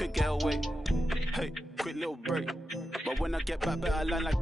could get away. Hey, quick little break. But when I get back, better line like.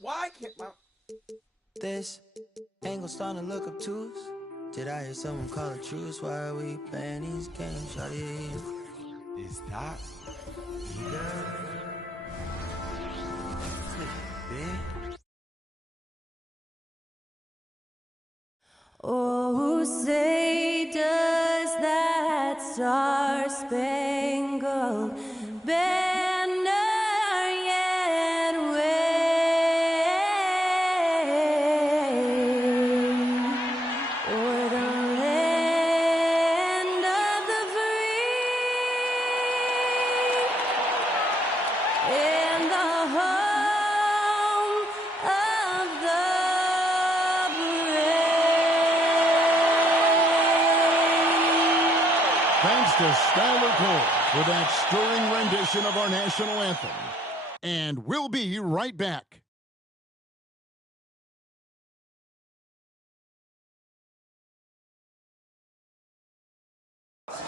Why can't my... This angle starting to look obtuse. Did I hear someone call a truce? Why are we playing these games, shawty? Is that either? Oh, say does that star-spangled banner yet wave o'er the land of the free and the home of the Thanks to Skylar Cole for that stirring rendition of our national anthem. And we'll be right back.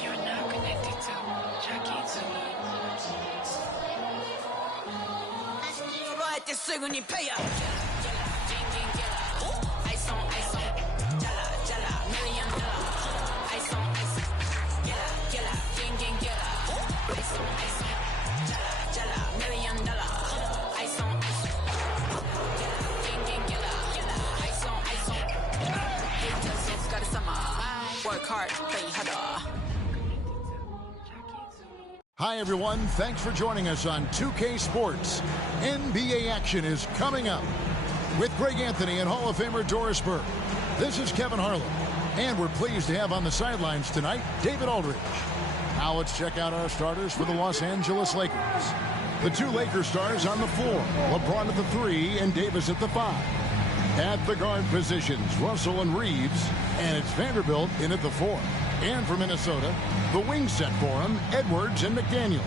You're now connected to Jackie Work hard, play harder. Hi, everyone. Thanks for joining us on 2K Sports. NBA action is coming up with Greg Anthony and Hall of Famer Doris Burke. This is Kevin Harlan, and we're pleased to have on the sidelines tonight David Aldridge. Now let's check out our starters for the Los Angeles Lakers. The two Lakers stars on the floor, LeBron at the 3 and Davis at the 5. At the guard positions, Russell and Reeves, and it's Vanderbilt in at the 4. And for Minnesota, the wing set for him, Edwards and McDaniels.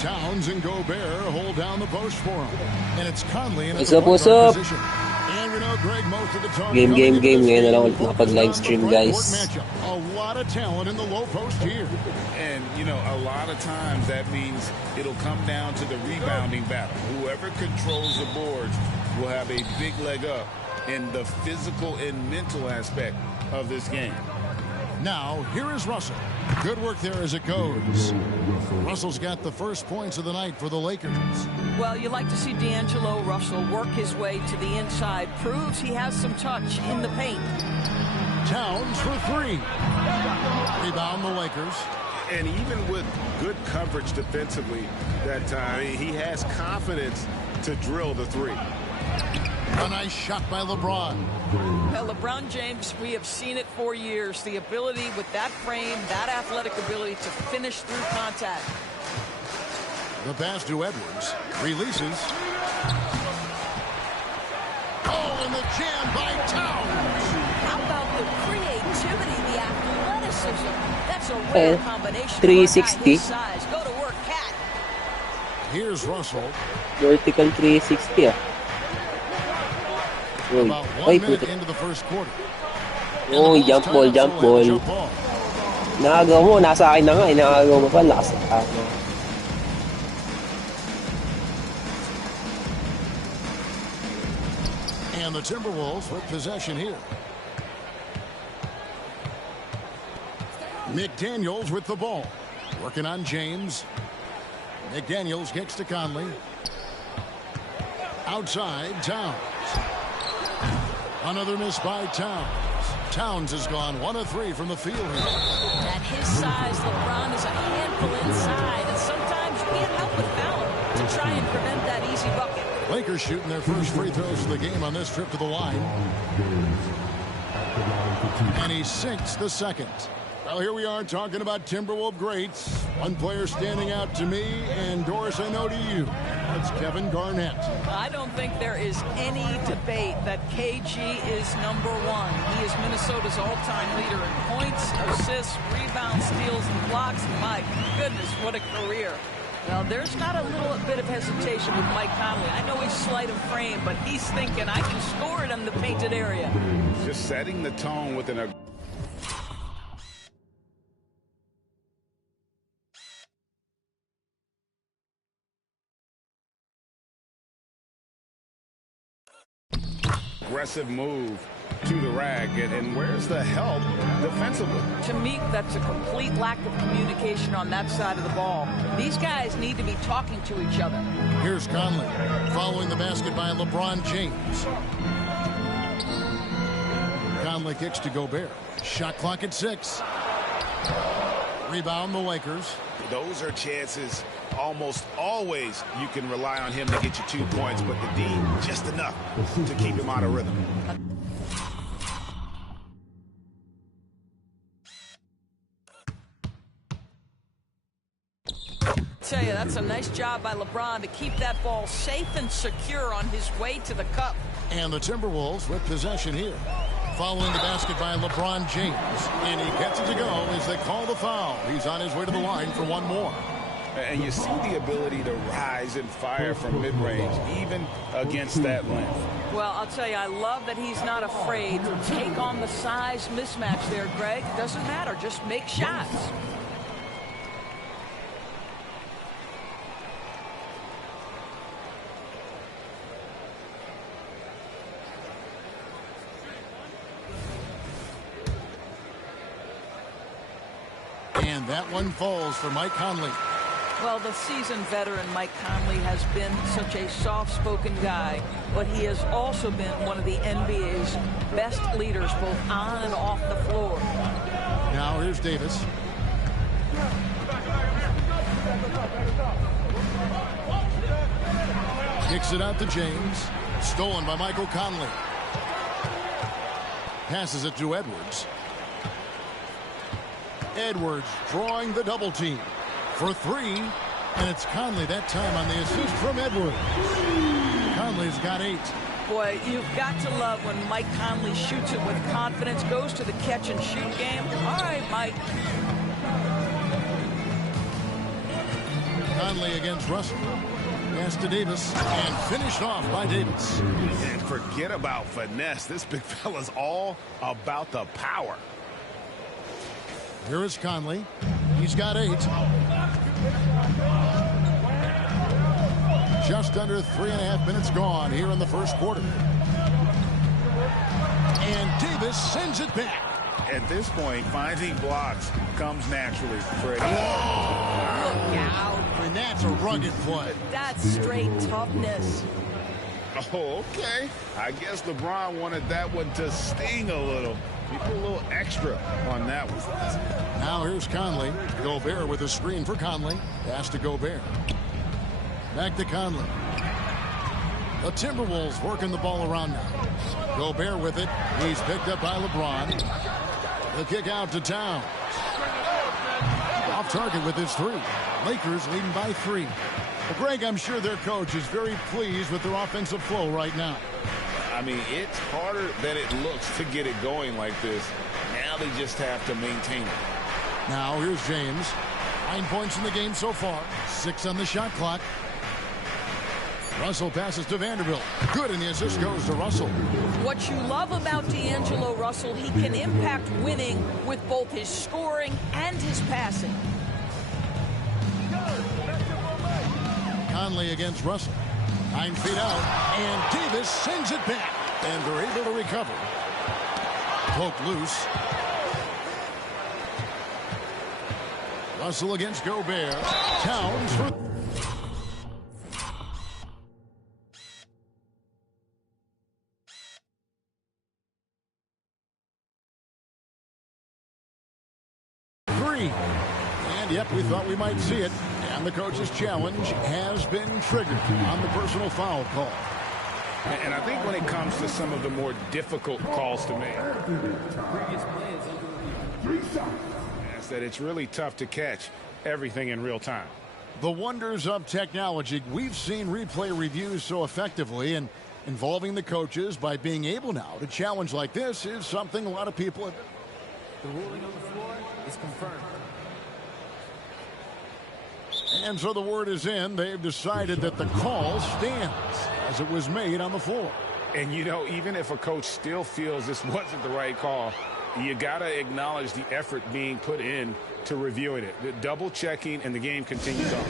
Towns and Gobert hold down the post for him. And it's Conley in at the point guard position. And we know Greg, most of the time game ngayon na lang ulit nakapag-livestream, guys. A lot of talent in the low post here. And, you know, a lot of times that means it'll come down to the rebounding battle. Whoever controls the boards will have a big leg up in the physical and mental aspect of this game. Now, here is Russell. Good work there as it goes. Russell's got the first points of the night for the Lakers. Well, you like to see D'Angelo Russell work his way to the inside. Proves he has some touch in the paint. Towns for 3. Rebound the Lakers. And even with good coverage defensively that time, he has confidence to drill the 3. A nice shot by LeBron. Well, LeBron James, we have seen it for years. The ability with that frame, that athletic ability to finish through contact. The pass to Edwards. Releases. Oh, and the jam by Towns. How about the creativity, the athleticism? That's a rare combination. 360. Size. Go to work, Cat. Here's Russell. Vertical 360 About 1 minute into the first quarter. Oh, jump ball. Nakagawa mo, nasa akin na nga. Nakagawa mo pa, lakas ng ako. And the Timberwolves with possession here. McDaniels with the ball. Working on James. McDaniels kicks to Conley. Outside, Towns. Another miss by Towns. Towns has gone 1 of 3 from the field here. At his size, LeBron is a handful inside, and sometimes you can't help but foul him to try and prevent that easy bucket. Lakers shooting their first free throws of the game on this trip to the line. And he sinks the second. Well, here we are talking about Timberwolves greats. One player standing out to me, and Doris, I know to you. That's Kevin Garnett. I don't think there is any debate that KG is number one. He is Minnesota's all-time leader in points, assists, rebounds, steals, and blocks. My goodness, what a career. Now, there's not a little bit of hesitation with Mike Conley. I know he's slight of frame, but he's thinking, I can score it in the painted area. Just setting the tone with an aggressive move to the rack, and where's the help defensively? To me, that's a complete lack of communication on that side of the ball. These guys need to be talking to each other. Here's Conley following the basket by LeBron James. Conley kicks to Gobert. Shot clock at 6. Rebound the Lakers. Those are chances almost always you can rely on him to get you 2 points, but the D just enough to keep him out of rhythm. Tell you, that's a nice job by LeBron to keep that ball safe and secure on his way to the cup. And the Timberwolves with possession here. Following the basket by LeBron James. And he gets it to go as they call the foul. He's on his way to the line for one more. And you see the ability to rise and fire from mid-range, even against that length. Well, I'll tell you, I love that he's not afraid to take on the size mismatch there, Greg. Doesn't matter. Just make shots. And that one falls for Mike Conley. Well, the seasoned veteran Mike Conley has been such a soft-spoken guy, but he has also been one of the NBA's best leaders, both on and off the floor. Now here's Davis. Kicks it out to James. Stolen by Michael Conley. Passes it to Edwards. Edwards drawing the double team for 3, and it's Conley that time on the assist from Edwards. Conley's got 8. Boy, you've got to love when Mike Conley shoots it with confidence, goes to the catch and shoot game. All right, Mike. Conley against Russell. Pass to Davis, and finished off by Davis. And forget about finesse. This big fella's all about the power. Here is Conley. He's got 8. Just under 3.5 minutes gone here in the first quarter. And Davis sends it back. At this point, finding blocks comes naturally for Eddie. Look out. And that's a rugged play. That's straight toughness. Oh, okay. I guess LeBron wanted that one to sting a little. He put a little extra on that one. Now here's Conley. Gobert with a screen for Conley. Pass to Gobert. Back to Conley. The Timberwolves working the ball around now. Gobert with it. He's picked up by LeBron. The kick out to Towns. Off target with his 3. Lakers leading by 3. Well, Greg, I'm sure their coach is very pleased with their offensive flow right now. I mean, it's harder than it looks to get it going like this. Now they just have to maintain it. Now here's James. 9 points in the game so far. 6 on the shot clock. Russell passes to Vanderbilt. Good, and the assist goes to Russell. What you love about D'Angelo Russell, he can impact winning with both his scoring and his passing. Conley against Russell. 9 feet out, and Davis sends it back, and they're able to recover. Poked loose. Russell against Gobert. Towns for... And yep, we thought we might see it. And the coach's challenge has been triggered on the personal foul call. And I think when it comes to some of the more difficult calls to make, is that it's really tough to catch everything in real time. The wonders of technology. We've seen replay reviews so effectively, and involving the coaches by being able now to challenge like this is something a lot of people have. The ruling on the floor is confirmed. And so the word is in. They've decided that the call stands as it was made on the floor. And, you know, even if a coach still feels this wasn't the right call, you got to acknowledge the effort being put in to reviewing it. The double checking, and the game continues on.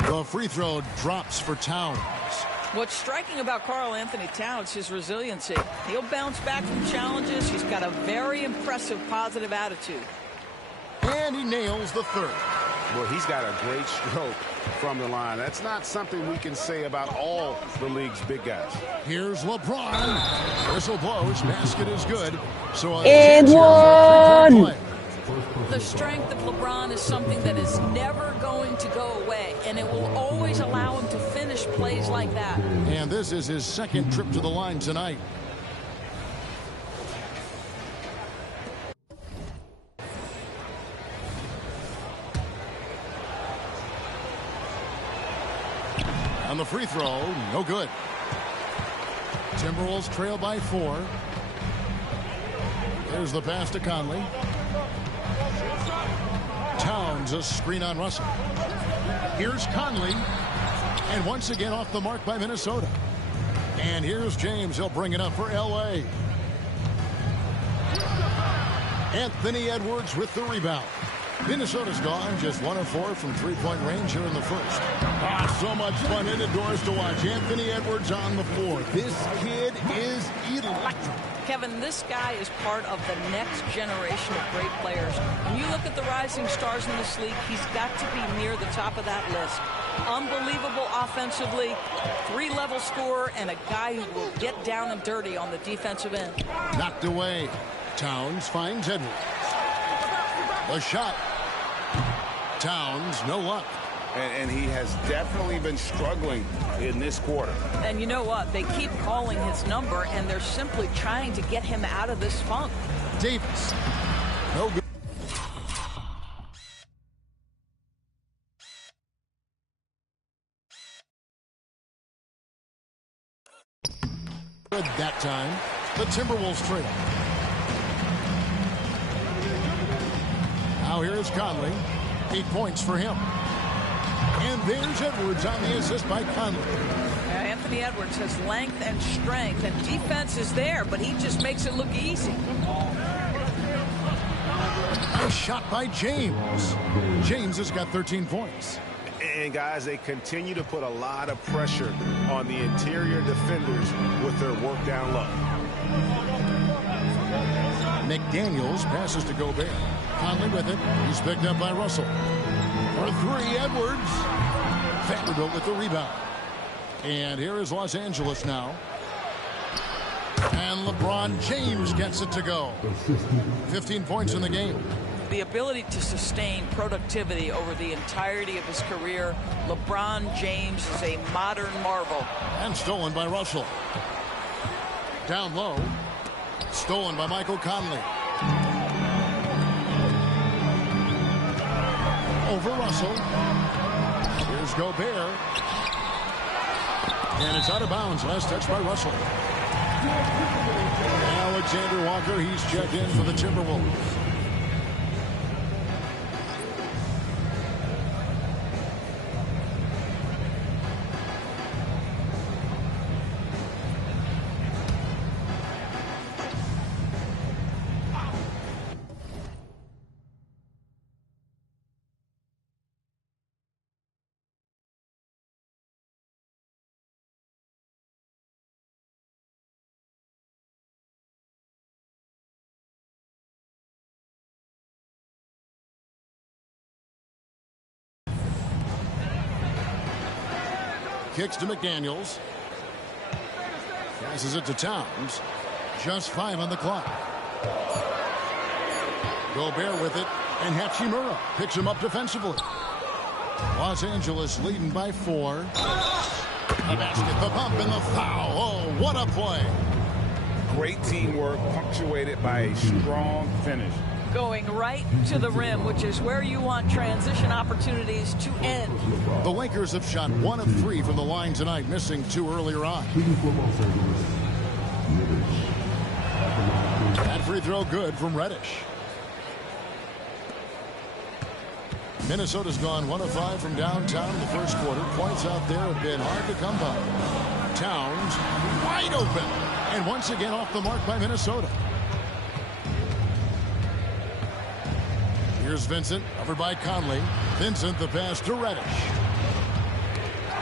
The free throw drops for Towns. What's striking about Karl Anthony Towns, his resiliency. He'll bounce back from challenges. He's got a very impressive positive attitude. And he nails the third. Well, he's got a great stroke from the line. That's not something we can say about all the league's big guys. Here's LeBron. Whistle blows. Basket is good. So And one. The strength of LeBron is something that is never going to go away, and it will always allow him to finish plays like that. And this is his second trip to the line tonight. On the free throw, no good. Timberwolves trail by 4. There's the pass to Conley. Towns, a screen on Russell. Here's Conley. And once again off the mark by Minnesota. And here's James. He'll bring it up for L.A. Anthony Edwards with the rebound. Minnesota's gone just 1 of 4 from three-point range here in the first. So much fun indoors to watch. Anthony Edwards on the floor. This kid is electric. Kevin, this guy is part of the next generation of great players. When you look at the rising stars in this league, he's got to be near the top of that list. Unbelievable offensively, 3-level scorer, and a guy who will get down and dirty on the defensive end. Knocked away. Towns finds Edwards. A shot. Towns, no luck. And he has definitely been struggling in this quarter. And you know what? They keep calling his number, and they're simply trying to get him out of this funk. Davis. No good. Good that time. The Timberwolves trail. Now here is Conley. 8 points for him. And there's Edwards on the assist by Conley. Anthony Edwards has length and strength, and defense is there, but he just makes it look easy. Nice shot by James. James has got 13 points. And, guys, they continue to put a lot of pressure on the interior defenders with their work down low. McDaniels passes to Gobert. Conley with it. He's picked up by Russell. For 3, Edwards. Vanderbilt with the rebound. And here is Los Angeles now. And LeBron James gets it to go. 15 points in the game. The ability to sustain productivity over the entirety of his career, LeBron James is a modern marvel. And stolen by Russell. Down low. Stolen by Michael Conley. Over Russell. Here's Gobert. And it's out of bounds. Last touch by Russell. Alexander Walker, he's checked in for the Timberwolves. Kicks to McDaniels. Passes it to Towns. Just 5 on the clock. Gobert with it. And Hachimura picks him up defensively. Los Angeles leading by 4. The basket, the bump, and the foul. Oh, what a play. Great teamwork punctuated by a strong finish. Going right to the rim, which is where you want transition opportunities to end. The Lakers have shot 1 of 3 from the line tonight, missing 2 earlier on. That free throw good from Reddish. Minnesota's gone 1 of 5 from downtown in the first quarter. Points out there have been hard to come by. Towns wide open. And once again off the mark by Minnesota. Here's Vincent, over by Conley. Vincent, the pass to Reddish.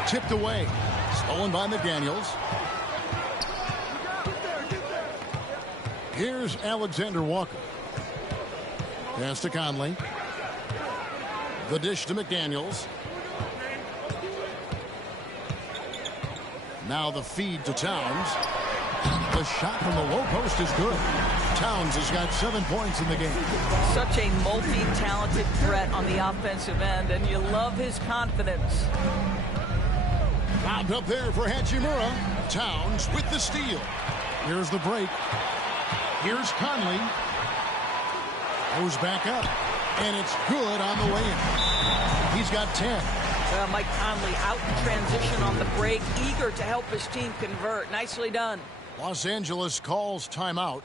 Tipped away. Stolen by McDaniels. Here's Alexander Walker. Pass to Conley. The dish to McDaniels. Now the feed to Towns. The shot from the low post is good. Towns has got 7 points in the game. Such a multi-talented threat on the offensive end, and you love his confidence. Lobbed up there for Hachimura. Towns with the steal. Here's the break. Here's Conley. Goes back up. And it's good on the way in. He's got 10. Mike Conley out in transition on the break, eager to help his team convert. Nicely done. Los Angeles calls timeout.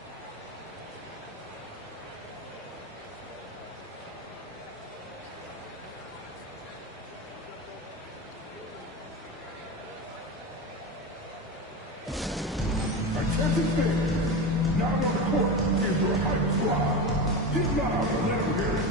Attention fans, now on the court is your hype squad. Get loud and let them hear it.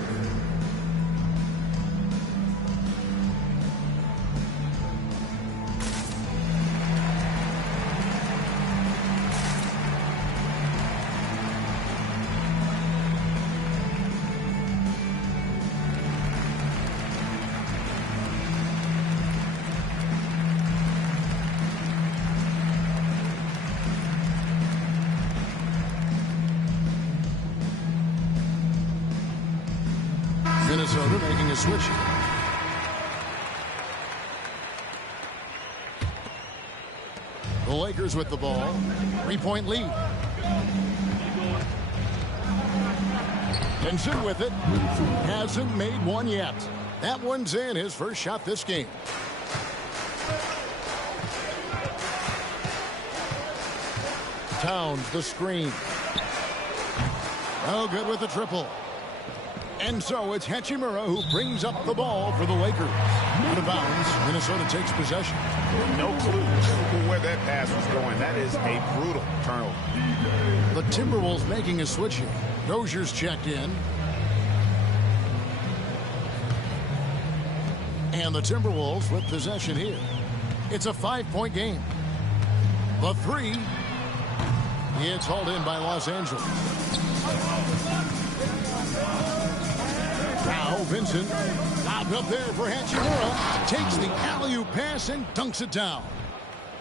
Minnesota making a switch. The Lakers with the ball. 3-point lead. Benson with it. Hasn't made one yet. That one's in, his first shot this game. Towns the screen. No good with the triple. And so it's Hachimura who brings up the ball for the Lakers. Out of bounds, Minnesota takes possession. No clue where that pass was going. That is a brutal turnover. The Timberwolves making a switch here. Dozier's checked in. And the Timberwolves with possession here. It's a 5-point game. The three. It's hauled in by Los Angeles. Now Vincent, lobbed up there for Hachimura, takes the alley-oop pass and dunks it down.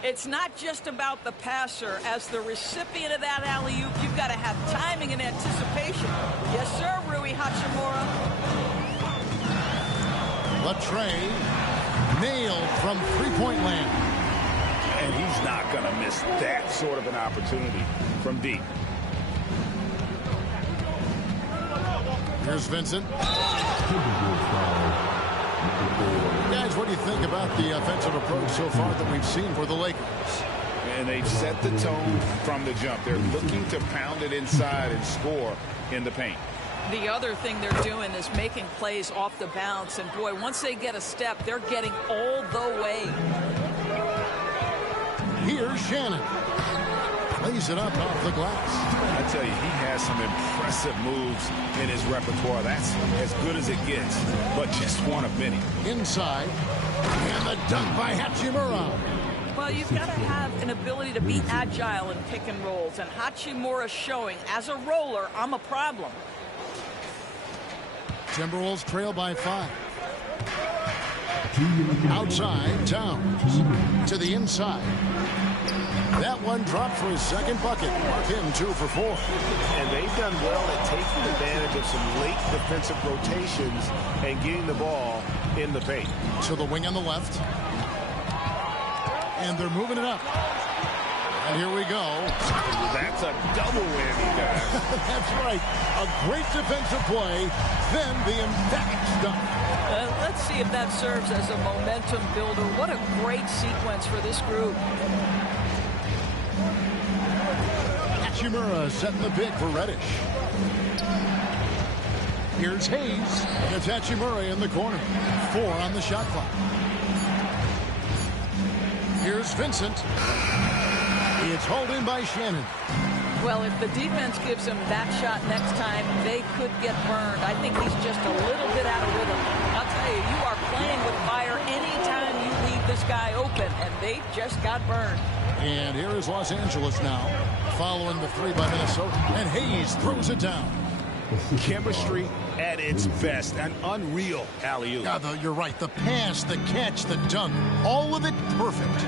It's not just about the passer. As the recipient of that alley-oop, you've got to have timing and anticipation. Yes, sir, Rui Hachimura. The tray nailed from three-point land. And he's not going to miss that sort of an opportunity from deep. Here's Vincent. Guys, what do you think about the offensive approach so far that we've seen for the Lakers? And they've set the tone from the jump. They're looking to pound it inside and score in the paint. The other thing they're doing is making plays off the bounce. And, boy, once they get a step, they're getting all the way. Here's Shannon. Lays it up off the glass. I tell you, he has some impressive moves in his repertoire. That's as good as it gets, but just one of many. Inside. And the dunk by Hachimura. Well, you've got to have an ability to be agile in pick and rolls. And Hachimura's showing, as a roller, I'm a problem. Timberwolves trail by 5. Outside, Towns. To the inside. That one dropped for his second bucket. Mark him 2 for 4. And they've done well at taking advantage of some late defensive rotations and getting the ball in the paint. To the wing on the left. And they're moving it up. And here we go. That's a double whammy, guys. That's right. A great defensive play. Then the emphatic dunk. Let's see if that serves as a momentum builder. What a great sequence for this group. Hachimura setting the pick for Reddish. Here's Hayes. And it's Hachimura in the corner. 4 on the shot clock. Here's Vincent. It's hauled in by Shannon. Well, if the defense gives him that shot next time, they could get burned. I think he's just a little bit out of rhythm. I'll tell you, you are playing with fire anytime you leave this guy open, and they just got burned. And here is Los Angeles now, following the 3 by Minnesota. And Hayes throws it down. Chemistry at its best. An unreal alley-oop. You're right. The pass, the catch, the dunk, all of it perfect.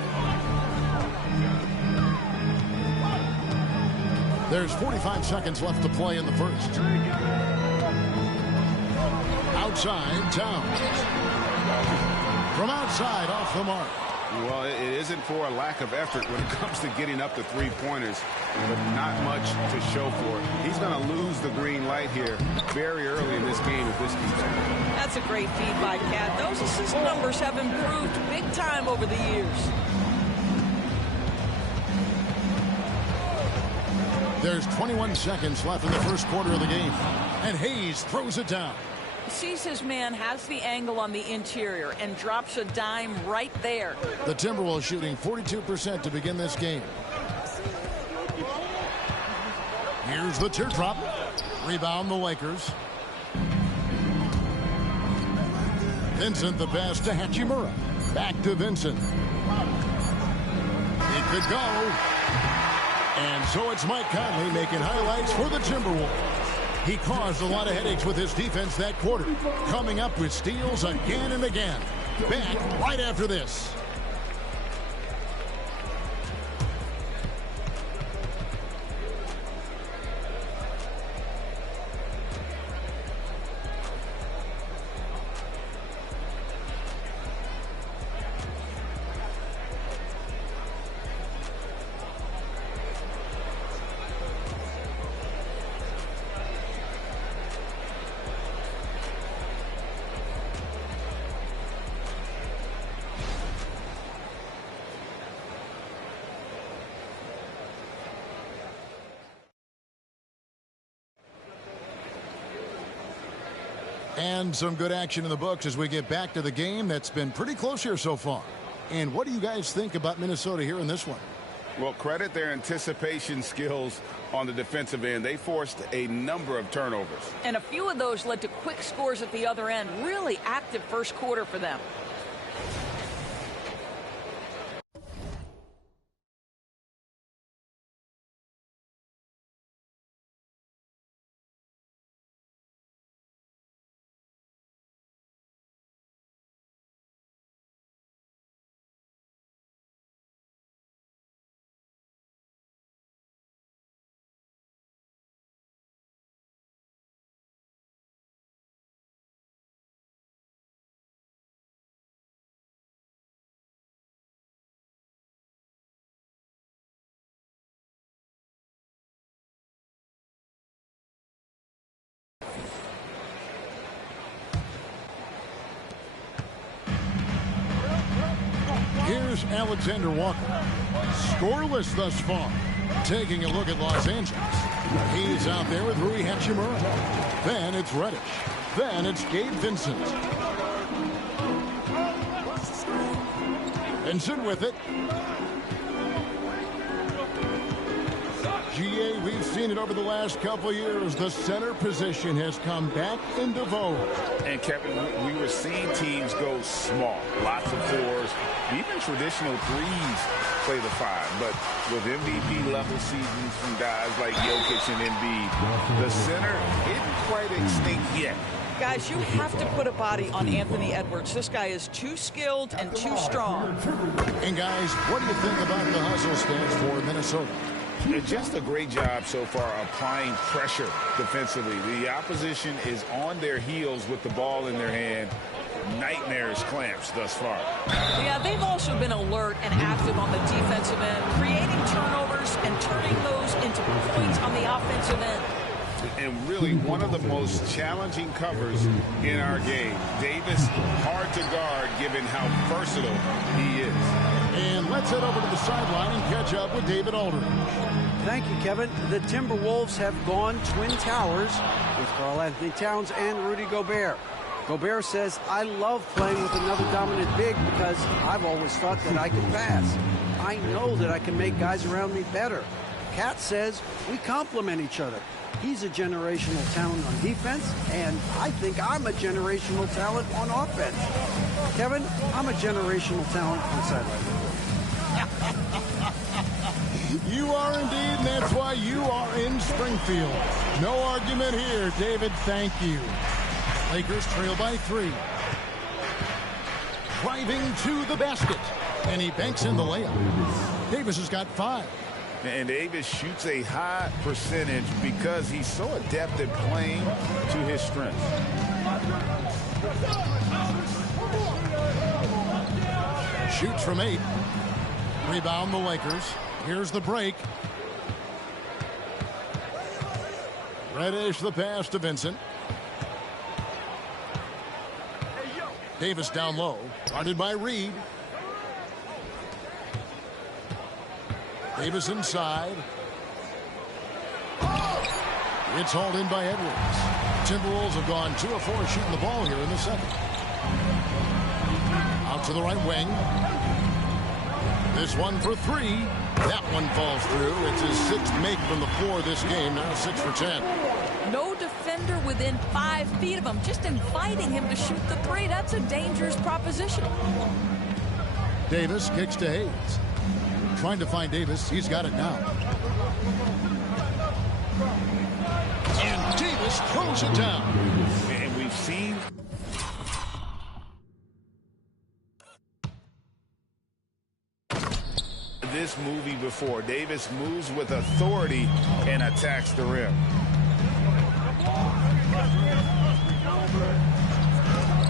There's 45 seconds left to play in the first. Outside, Towns. From outside, off the mark. Well, it isn't for a lack of effort when it comes to getting up to three-pointers, but not much to show for it. He's going to lose the green light here very early in this game if this continues. That's a great feed by Cat. Those assist numbers have improved big time over the years. There's 21 seconds left in the first quarter of the game. And Hayes throws it down. Sees his man, has the angle on the interior, and drops a dime right there. The Timberwolves shooting 42% to begin this game. Here's the teardrop. Rebound the Lakers. Vincent the pass to Hachimura. Back to Vincent. It could go. And so it's Mike Conley making highlights for the Timberwolves. He caused a lot of headaches with his defense that quarter, coming up with steals again and again. Back right after this. And some good action in the books as we get back to the game that's been pretty close here so far. And what do you guys think about Minnesota here in this one? Well, credit their anticipation skills on the defensive end. They forced a number of turnovers. And a few of those led to quick scores at the other end. Really active first quarter for them. Here's Alexander Walker. Scoreless thus far. Taking a look at Los Angeles. He's out there with Rui Hachimura. Then it's Reddish. Then it's Gabe Vincent. Vincent with it. GA, we've seen it over the last couple years. The center position has come back into vogue. And Kevin, we were seeing teams go small. Lots of fours. Even traditional threes play the five. But with MVP level seasons from guys like Jokic and Embiid, the center isn't quite extinct yet. Guys, you have to put a body on Anthony Edwards. This guy is too skilled and too strong. And guys, what do you think about the hustle stance for Minnesota? Just a great job so far applying pressure defensively. The opposition is on their heels with the ball in their hand. Nightmares clamps thus far. Yeah, they've also been alert and active on the defensive end, creating turnovers and turning those into points on the offensive end. And really one of the most challenging covers in our game. Davis, hard to guard given how versatile he is. And let's head over to the sideline and catch up with David Aldridge. Thank you, Kevin. The Timberwolves have gone Twin Towers with Karl-Anthony Towns and Rudy Gobert. Gobert says, I love playing with another dominant big because I've always thought that I could pass. I know that I can make guys around me better. Cat says, we complement each other. He's a generational talent on defense, and I think I'm a generational talent on offense. Kevin, I'm a generational talent on sideline. You are indeed, and that's why you are in Springfield. No argument here, David. Thank you. Lakers trail by 3. Driving to the basket, and he banks in the layup. Davis has got 5. And Davis shoots a high percentage because he's so adept at playing to his strengths. Shoots from 8. Rebound the Lakers. Here's the break. Reddish the pass to Vincent. Davis down low. Guarded by Reed. Davis inside. It's hauled in by Edwards. Timberwolves have gone 2 of 4 shooting the ball here in the second. Out to the right wing. This one for 3. That one falls through. It's his 6th make from the floor this game. Now 6 for 10. No defender within 5 feet of him. Just inviting him to shoot the 3. That's a dangerous proposition. Davis kicks to Hayes. Trying to find Davis. He's got it now. And Davis throws it down. And we've seen this movie before. Davis moves with authority and attacks the rim.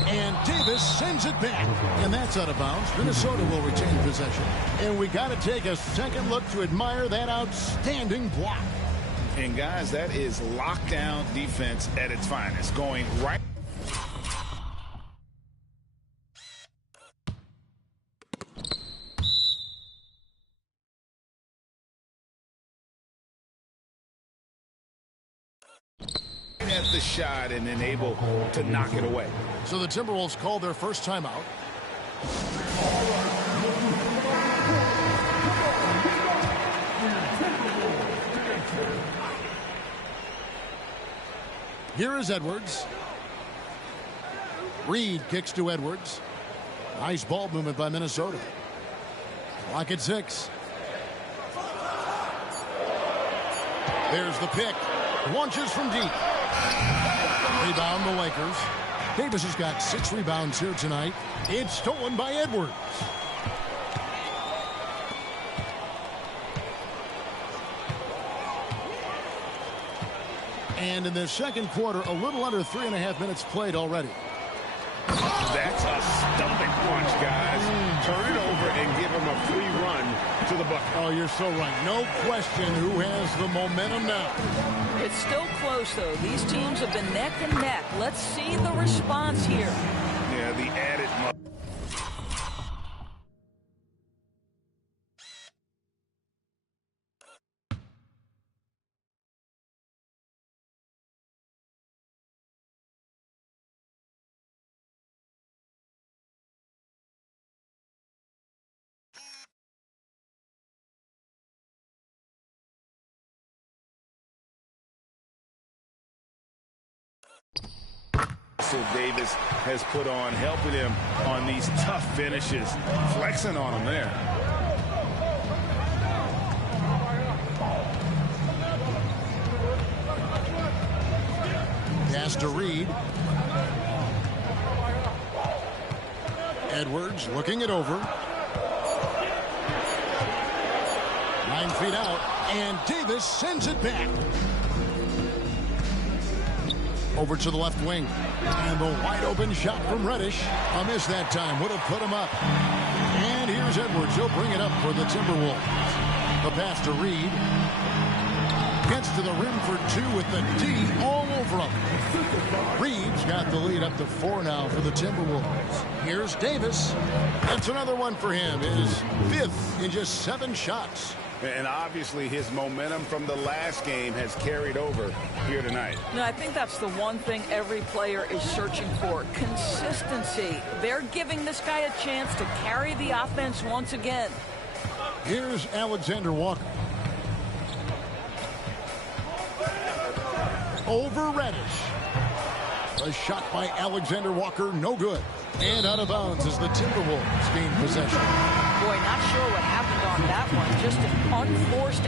And Davis sends it back. And that's out of bounds. Minnesota will retain possession. And we got to take a second look to admire that outstanding block. And guys, that is lockdown defense at its finest. Going right. At the shot and then able to knock it away. So the Timberwolves call their first timeout. Here is Edwards. Reed kicks to Edwards. Nice ball movement by Minnesota. Clock at 6. There's the pick. Launches from deep. Rebound the Lakers. Davis has got 6 rebounds here tonight. It's stolen by Edwards. And in the second quarter, a little under 3.5 minutes played already. That's a stomach punch, guys. Turn it over and give him a free run to the bucket. Oh, you're so right. No question who has the momentum now. It's still close, though. These teams have been neck and neck. Let's see the response here. Yeah, the added. muscle Davis has put on, helping him on these tough finishes, flexing on him there. Pass to Reed. Edwards looking it over. 9 feet out, and Davis sends it back. Over to the left wing. And the wide open shot from Reddish. A miss that time. Would have put him up. And here's Edwards. He'll bring it up for the Timberwolves. The pass to Reed. Gets to the rim for two with the D all over him. Reed's got the lead up to 4 now for the Timberwolves. Here's Davis. That's another one for him. His 5th in just 7 shots. And obviously his momentum from the last game has carried over here tonight. No, I think that's the one thing every player is searching for. Consistency. They're giving this guy a chance to carry the offense once again. Here's Alexander Walker. Over Reddish. A shot by Alexander Walker, no good. And out of bounds as the Timberwolves gain possession. Boy, not sure what happened on that one. Just an unforced...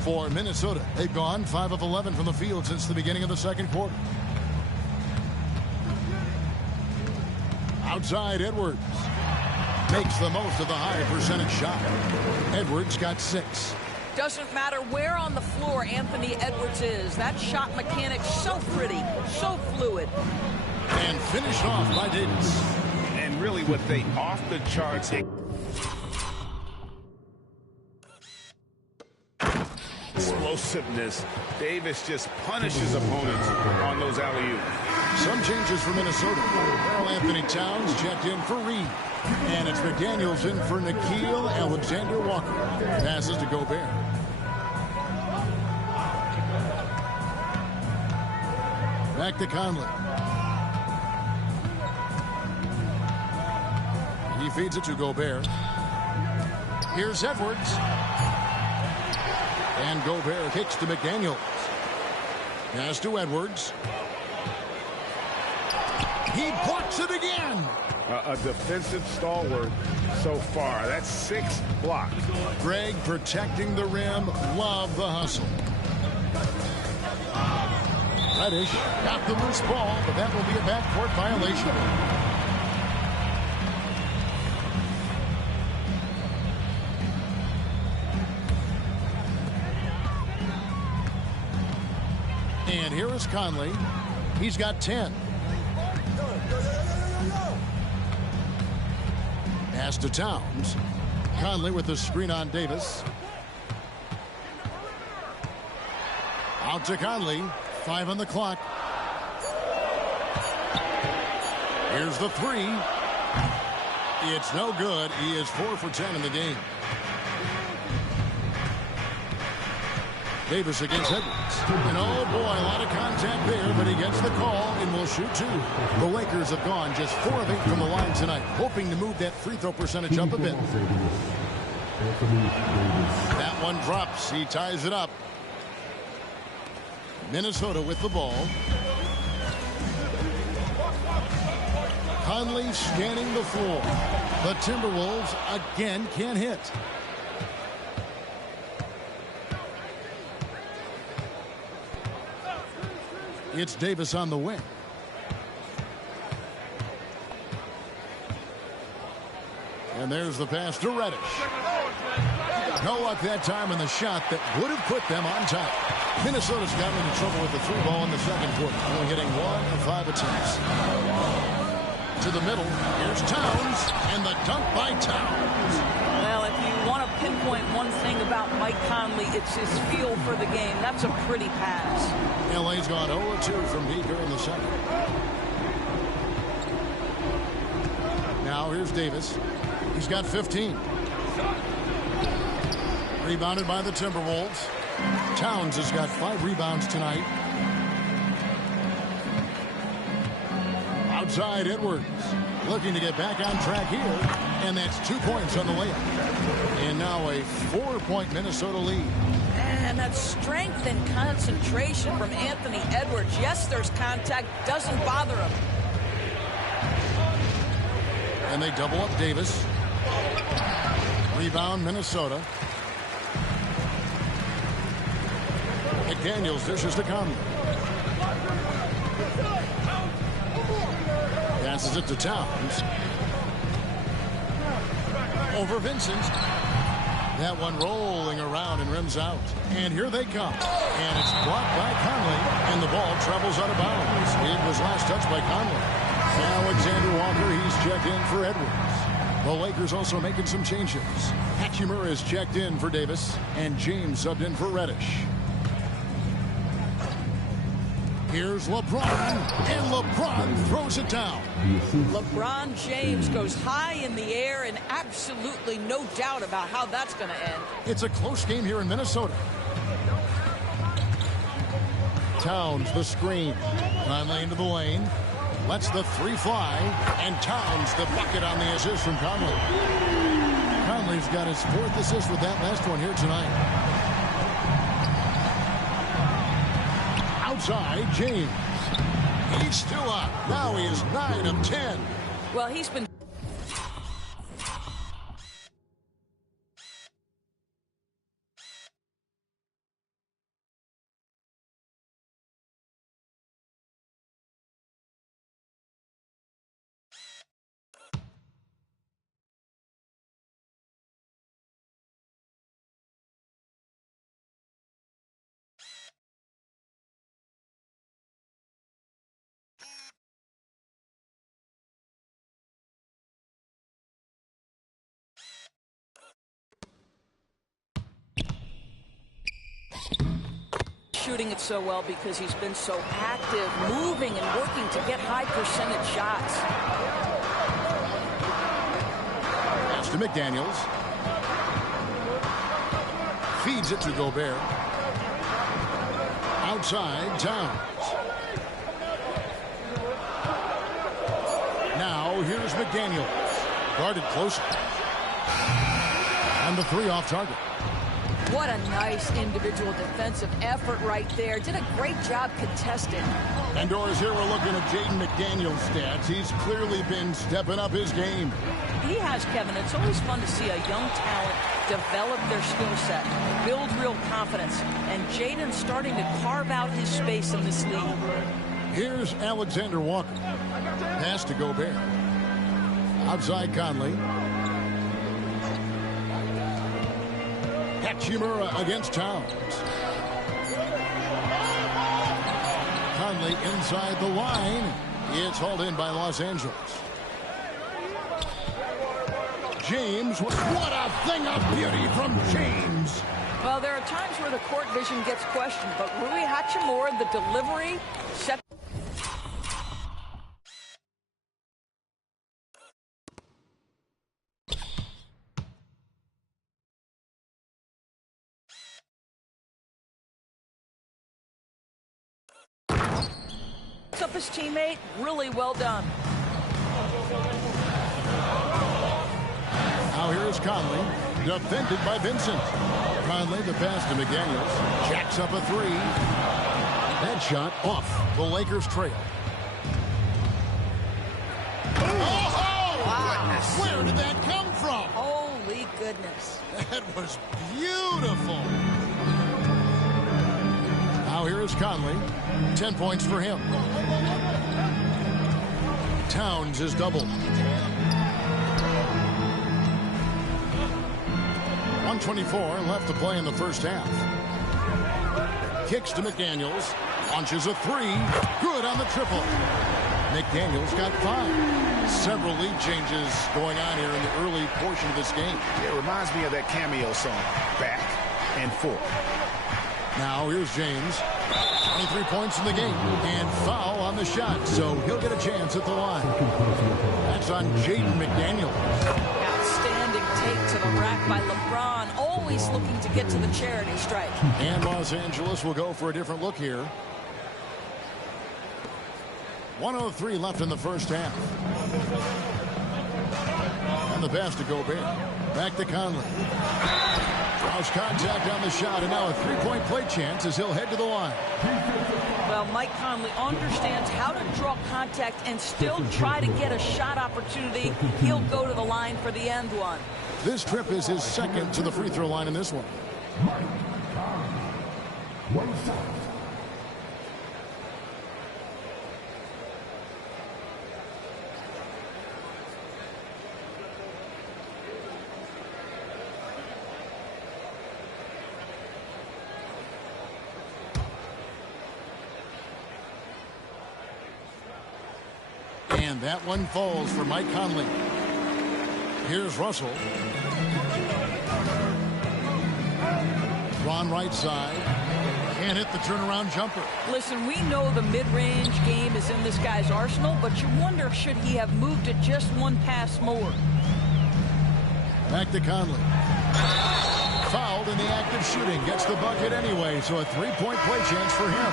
For Minnesota, they've gone 5 of 11 from the field since the beginning of the second quarter. Outside Edwards. makes the most of the high percentage shot. Edwards got 6. Doesn't matter where on the floor Anthony Edwards is. That shot mechanic so pretty, so fluid. And finished off by Davis. And really what they off the charts. Explosiveness. Davis just punishes opponents on those alley-oops. Some changes for Minnesota. Karl Anthony Towns checked in for Reed. And it's McDaniels in for Nickeil Alexander-Walker. Passes to Gobert. Back to Conley. He feeds it to Gobert. Here's Edwards. And Gobert kicks to McDaniels. Pass to Edwards. He blocks it again. A defensive stalwart so far. That's 6 blocks. Greg protecting the rim. Love the hustle. Reddish got the loose ball, but that will be a backcourt violation. And here is Conley. He's got 10. Pass to Towns. Conley with the screen on Davis. Out to Conley. 5 on the clock. Here's the 3. It's no good. He is 4 for 10 in the game. Davis against Edwards. And oh boy, a lot of contact there, but he gets the call and will shoot 2. The Lakers have gone just 4 of 8 from the line tonight, hoping to move that free throw percentage up a bit. That one drops. He ties it up. Minnesota with the ball. Conley scanning the floor. The Timberwolves again can't hit. It's Davis on the wing. And there's the pass to Reddish. No luck that time in the shot that would have put them on top. Minnesota's got into trouble with the 3 ball in the second quarter, only hitting 1 of 5 attempts. To the middle, here's Towns, and the dunk by Towns. Well, if you want to pinpoint one thing about Mike Conley, it's his feel for the game. That's a pretty pass. LA's gone 0-2 from deep here in the second. Now here's Davis. He's got 15. Rebounded by the Timberwolves. Towns has got 5 rebounds tonight. Outside Edwards. Looking to get back on track here. And that's 2 points on the layup. And now a 4-point Minnesota lead. And that strength and concentration from Anthony Edwards. Yes, there's contact. Doesn't bother him. And they double up Davis. Rebound Minnesota. McDaniels dishes to Conley. Passes it to Towns. Over Vincent. That one rolling around and rims out. And here they come. And it's blocked by Conley. And the ball travels out of bounds. It was last touched by Conley. Alexander Walker, he's checked in for Edwards. The Lakers also making some changes. Hachimura is checked in for Davis. And James subbed in for Reddish. Here's LeBron, and LeBron throws it down. LeBron James goes high in the air, and absolutely no doubt about how that's going to end. It's a close game here in Minnesota. Towns, the screen. Conley into the lane. Lets the 3 fly, and Towns the bucket on the assist from Conley. Conley's got his 4th assist with that last one here tonight. Outside, James. He's still up. Now he is 9 of 10. Well, he's been shooting it so well because he's been so active, moving and working to get high percentage shots. Pass to McDaniels. Feeds it to Gobert. Outside, Towns. Now here's McDaniels. Guarded closely. And the three off target. What a nice individual defensive effort right there. Did a great job contesting. And Doris, here we're looking at Jaden McDaniels' stats. He's clearly been stepping up his game. He has, Kevin. It's always fun to see a young talent develop their skill set, build real confidence, and Jaden's starting to carve out his space in this league. Here's Alexander Walker. Pass to Gobert. Outside Conley. Hachimura against Towns. Conley inside the line. It's hauled in by Los Angeles. James, what a thing of beauty from James. Well, there are times where the court vision gets questioned, but Rui Hachimura, the delivery, set. Up his teammate, really well done. Now here's Conley, defended by Vincent. Conley, the pass to McDaniels, jacks up a three. That shot off. The Lakers trail. Oh, wow. Where did that come from? Holy goodness. That was beautiful. Now here is Conley. 10 points for him. Towns is doubled. 124 left to play in the first half. Kicks to McDaniels. Launches a three. Good on the triple. McDaniels got 5. Several lead changes going on here in the early portion of this game. It reminds me of that cameo song, Back and Forth. Now here's James. 23 points in the game. And foul on the shot, so he'll get a chance at the line. That's on Jaden McDaniels. Outstanding take to the rack by LeBron. Always looking to get to the charity stripe. And Los Angeles will go for a different look here. 1:03 left in the first half. And the pass to Gobert. Back to Conley. Draws contact on the shot, and now a three-point play chance as he'll head to the line. Well, Mike Conley understands how to draw contact and still try to get a shot opportunity. He'll go to the line for the end one. This trip is his second to the free throw line in this one. And that one falls for Mike Conley. Here's Russell. Ron right side. Can't hit the turnaround jumper. Listen, we know the mid-range game is in this guy's arsenal, but you wonder, should he have moved it just one pass more? Back to Conley. Fouled in the act of shooting. Gets the bucket anyway, so a three-point play chance for him.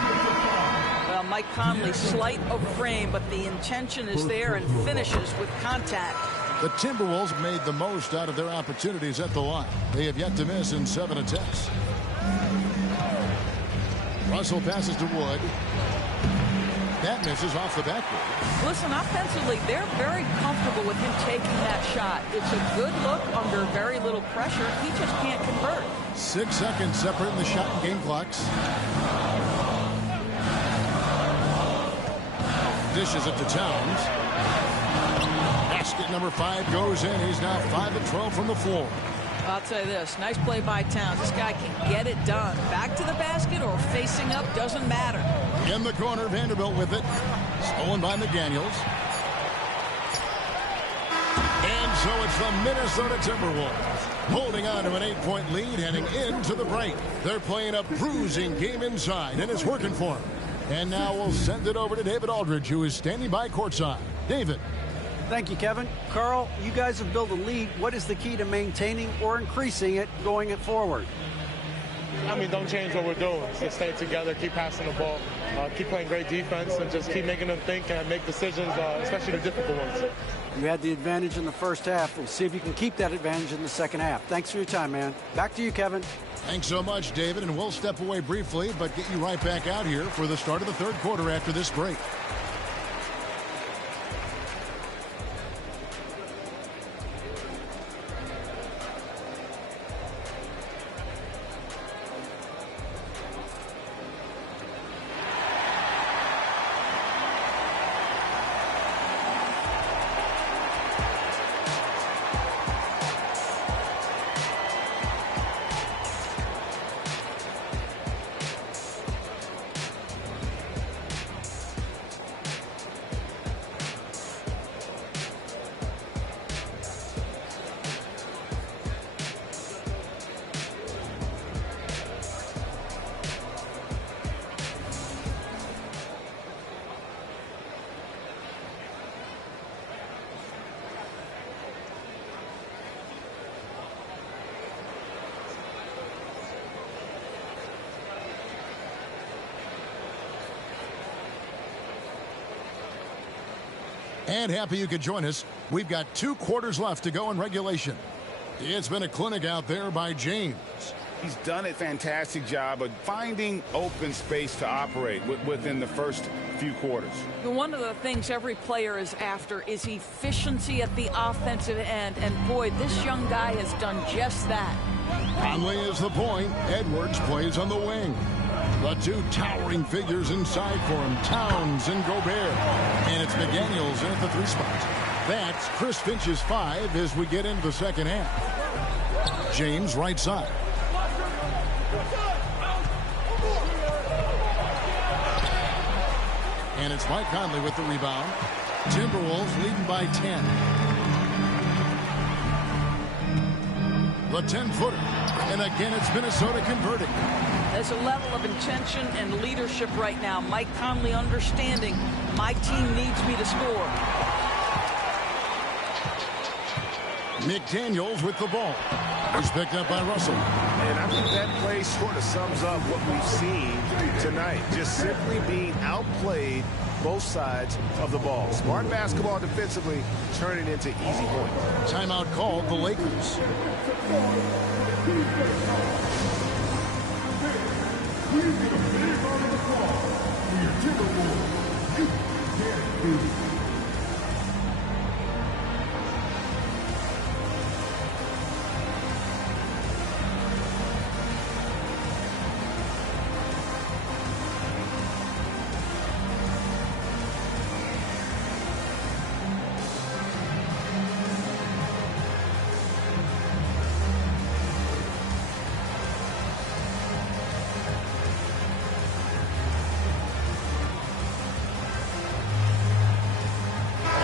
Well, Mike Conley, slight of frame, but the intention is there and finishes with contact. The Timberwolves made the most out of their opportunities at the line. They have yet to miss in 7 attempts. Russell passes to Wood. That misses off the backboard. Listen, offensively, they're very comfortable with him taking that shot. It's a good look under very little pressure. He just can't convert. 6 seconds separating the shot and game clocks. Dishes it to Towns. Basket number 5 goes in. He's now 5 of 12 from the floor. I'll tell you this, nice play by Towns. This guy can get it done. Back to the basket or facing up, doesn't matter. In the corner, Vanderbilt with it. Stolen by McDaniels. And so it's the Minnesota Timberwolves holding on to an 8-point lead heading into the break. They're playing a bruising game inside, and it's working for them. And now we'll send it over to David Aldridge, who is standing by courtside. David. Thank you, Kevin. Carl, you guys have built a lead. What is the key to maintaining or increasing it going forward? I mean, don't change what we're doing. Just stay together, keep passing the ball, keep playing great defense, and just keep making them think and make decisions, especially the difficult ones. You had the advantage in the first half. We'll see if you can keep that advantage in the second half. Thanks for your time, man. Back to you, Kevin. Thanks so much, David, and we'll step away briefly, but get you right back out here for the start of the third quarter after this break. And happy you could join us. We've got 2 quarters left to go in regulation. It's been a clinic out there by James. He's done a fantastic job of finding open space to operate within the first few quarters. One of the things every player is after is efficiency at the offensive end. And boy, this young guy has done just that. Conley is the point. Edwards plays on the wing. The 2 towering figures inside for him, Towns and Gobert. And it's McDaniels in at the 3 spot. That's Chris Finch's 5 as we get into the second half. James right side. And it's Mike Conley with the rebound. Timberwolves leading by 10. The 10-footer. And again, it's Minnesota converting. There's a level of intention and leadership right now. Mike Conley understanding my team needs me to score. McDaniels with the ball. He's picked up by Russell. And I think that play sort of sums up what we've seen tonight. Just simply being outplayed both sides of the ball. Smart basketball defensively, turning into easy points. Timeout called the Lakers.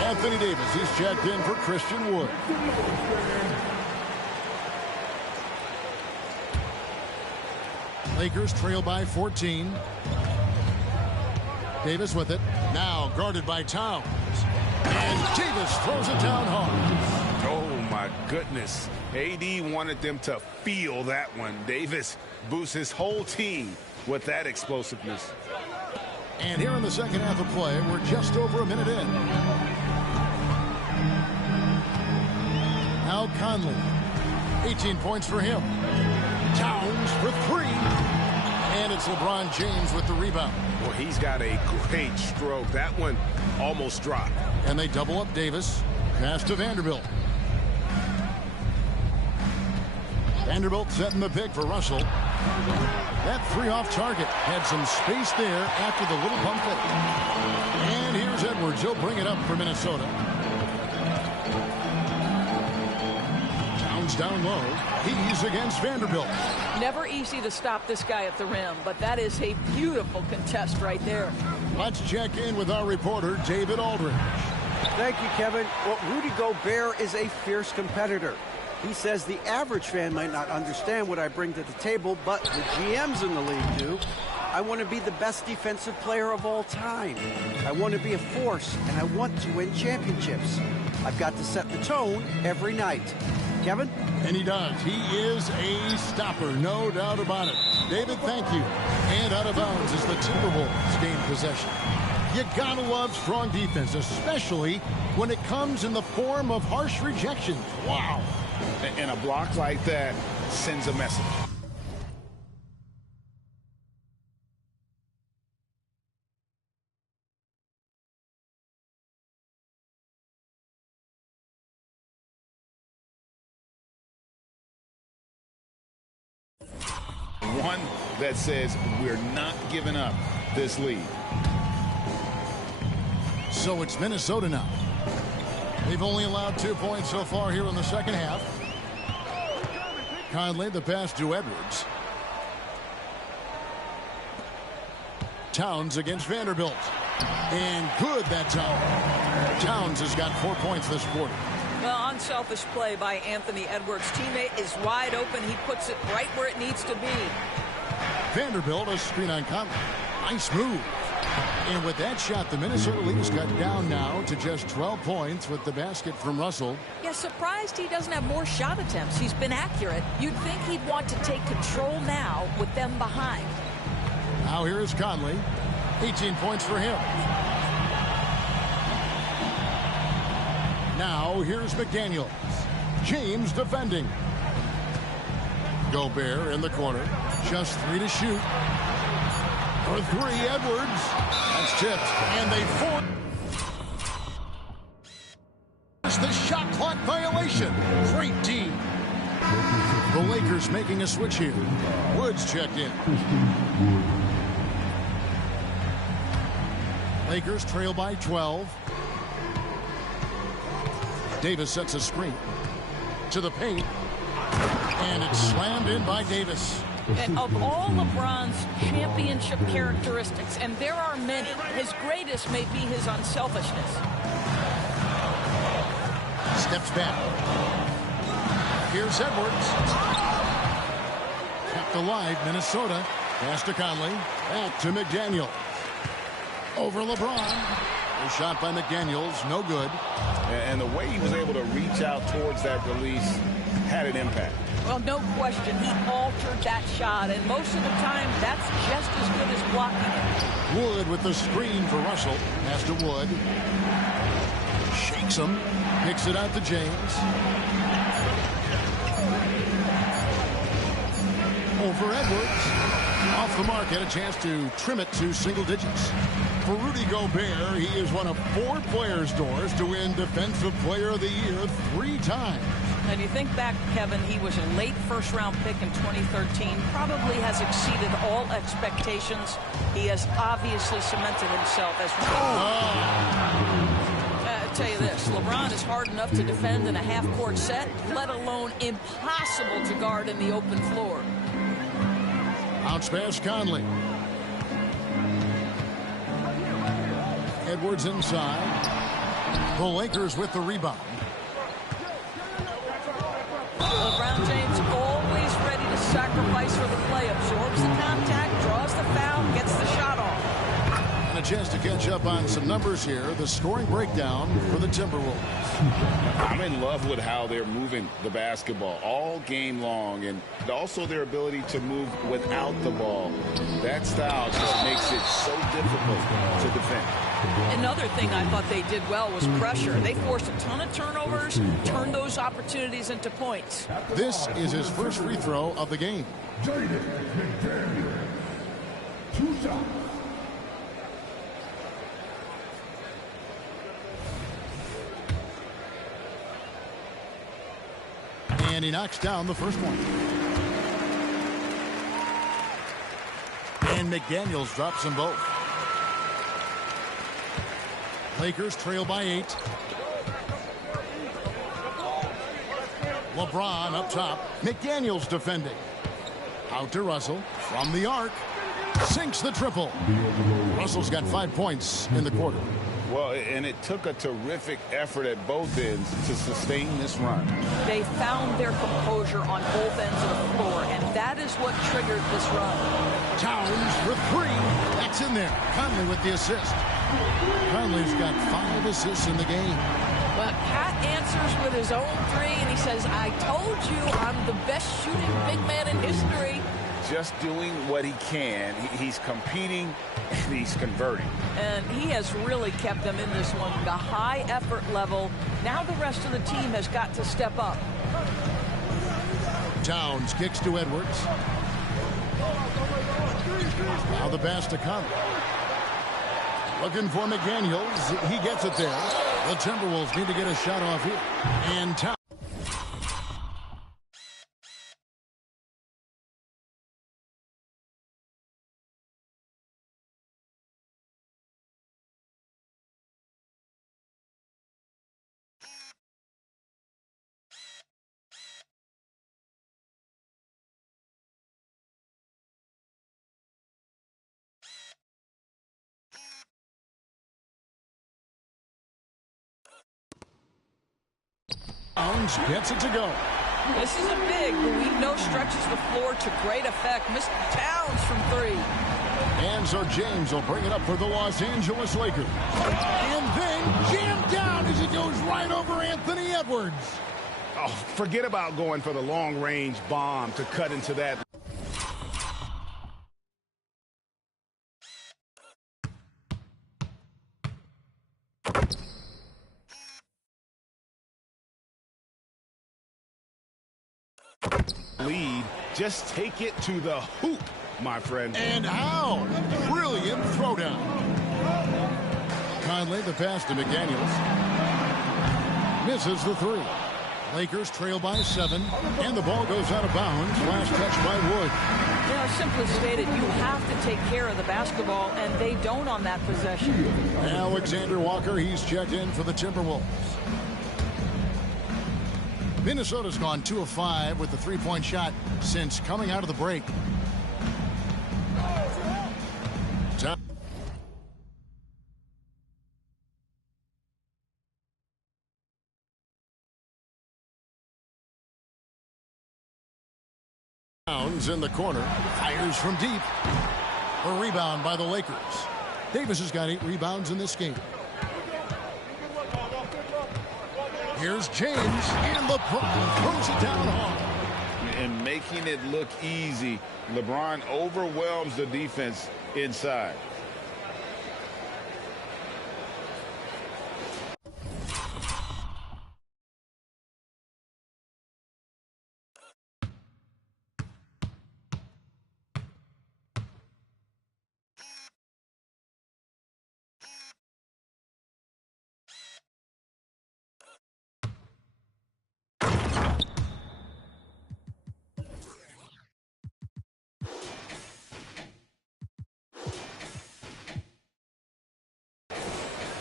Anthony Davis is checked in for Christian Wood. Lakers trail by 14. Davis with it. Now guarded by Towns. And Davis throws it down hard. Oh, my goodness. AD wanted them to feel that one. Davis boosts his whole team with that explosiveness. And here in the second half of play, we're just over a minute in. Now Conley. 18 points for him. Towns for 3. And it's LeBron James with the rebound. Well, he's got a great stroke. That one almost dropped. And they double up Davis. Pass to Vanderbilt. Vanderbilt setting the pick for Russell. That 3 off target. Had some space there after the little pump fake. And here's Edwards. He'll bring it up for Minnesota. Towns down low. He's against Vanderbilt. Never easy to stop this guy at the rim, but that is a beautiful contest right there. Let's check in with our reporter, David Aldridge. Thank you, Kevin. Well, Rudy Gobert is a fierce competitor. He says the average fan might not understand what I bring to the table, but the GMs in the league do. I want to be the best defensive player of all time. I want to be a force, and I want to win championships. I've got to set the tone every night. Kevin? And he does. He is a stopper, no doubt about it. David, thank you. And out of bounds as the Timberwolves gain possession. You gotta love strong defense, especially when it comes in the form of harsh rejections. Wow. And a block like that sends a message. One that says we're not giving up this lead. So it's Minnesota now. They've only allowed 2 points so far here in the second half. Conley, the pass to Edwards. Towns against Vanderbilt. And good that time. Towns has got 4 points this quarter. Well, unselfish play by Anthony Edwards. Teammate is wide open. He puts it right where it needs to be. Vanderbilt, a screen on Conley. Nice move. And with that shot, the Minnesota lead is cut down now to just 12 points with the basket from Russell. Yeah, surprised he doesn't have more shot attempts. He's been accurate. You'd think he'd want to take control now with them behind. Now here is Conley. 18 points for him. Now here's McDaniels. James defending. Gobert in the corner. Just 3 to shoot. For 3, Edwards. That's tipped. And they force the shot clock violation. Great D. The Lakers making a switch here. Woods checked in. Lakers trail by 12. Davis sets a screen to the paint. And it's slammed in by Davis. And of all LeBron's championship characteristics, and there are many, his greatest may be his unselfishness. Steps back. Here's Edwards. Kept alive, Minnesota. Pass to Conley. Back to McDaniel. Over LeBron. A shot by McDaniels. No good. And the way he was able to reach out towards that release had an impact. Well, no question. He altered that shot, and most of the time, that's just as good as blocking it. Wood with the screen for Russell. Pass to Wood. Shakes him. Picks it out to James. Over Edwards. Off the mark. Had a chance to trim it to single digits. For Rudy Gobert, he is one of 4 players, Doris, to win Defensive Player of the Year 3 times. And you think back, Kevin, he was a late first-round pick in 2013. Probably has exceeded all expectations. He has obviously cemented himself as I'll tell you this, LeBron is hard enough to defend in a half-court set, let alone impossible to guard in the open floor. Bounce pass, Conley. Edwards inside. The Lakers with the rebound. LeBron James always ready to sacrifice for the play. Absorbs the contact, draws the foul, gets the shot off. And a chance to catch up on some numbers here. The scoring breakdown for the Timberwolves. I'm in love with how they're moving the basketball all game long, and also their ability to move without the ball. That style just makes it so difficult to defend. Another thing I thought they did well was pressure. They forced a ton of turnovers, turned those opportunities into points. This is his first free throw of the game. Jaden McDaniel. 2 shots. And he knocks down the first one. And McDaniels drops them both. Lakers trail by 8. LeBron up top. McDaniels defending. Out to Russell. From the arc. Sinks the triple. Russell's got 5 points in the quarter. Well, and it took a terrific effort at both ends to sustain this run. They found their composure on both ends of the floor, and that is what triggered this run. Towns for 3. That's in there. Conley with the assist. Conley's got 5 assists in the game. But Pat answers with his own 3, and he says, I told you I'm the best shooting big man in history. Just doing what he can. He's competing, and he's converting. And he has really kept them in this one. The high effort level. Now the rest of the team has got to step up. Towns kicks to Edwards. Now the pass to Conley. Looking for McDaniels. He gets it there. The Timberwolves need to get a shot off here. And Towns. Towns gets it to go. This is a big who we know stretches the floor to great effect. Mr. Towns from 3. And so James will bring it up for the Los Angeles Lakers. And then jammed down as it goes right over Anthony Edwards. Oh, forget about going for the long-range bomb to cut into that. Lead, just take it to the hoop, my friend. And how? Brilliant throwdown. Conley, the pass to McDaniels. Misses the 3. Lakers trail by 7, and the ball goes out of bounds. Last touch by Wood. You know, simply stated, you have to take care of the basketball, and they don't on that possession. Alexander Walker, he's checked in for the Timberwolves. Minnesota's gone 2 of 5 with the 3-point shot since coming out of the break. Towns in the corner, fires from deep. A rebound by the Lakers. Davis has got 8 rebounds in this game. Here's James, and LeBron throws it down hard. And making it look easy, LeBron overwhelms the defense inside.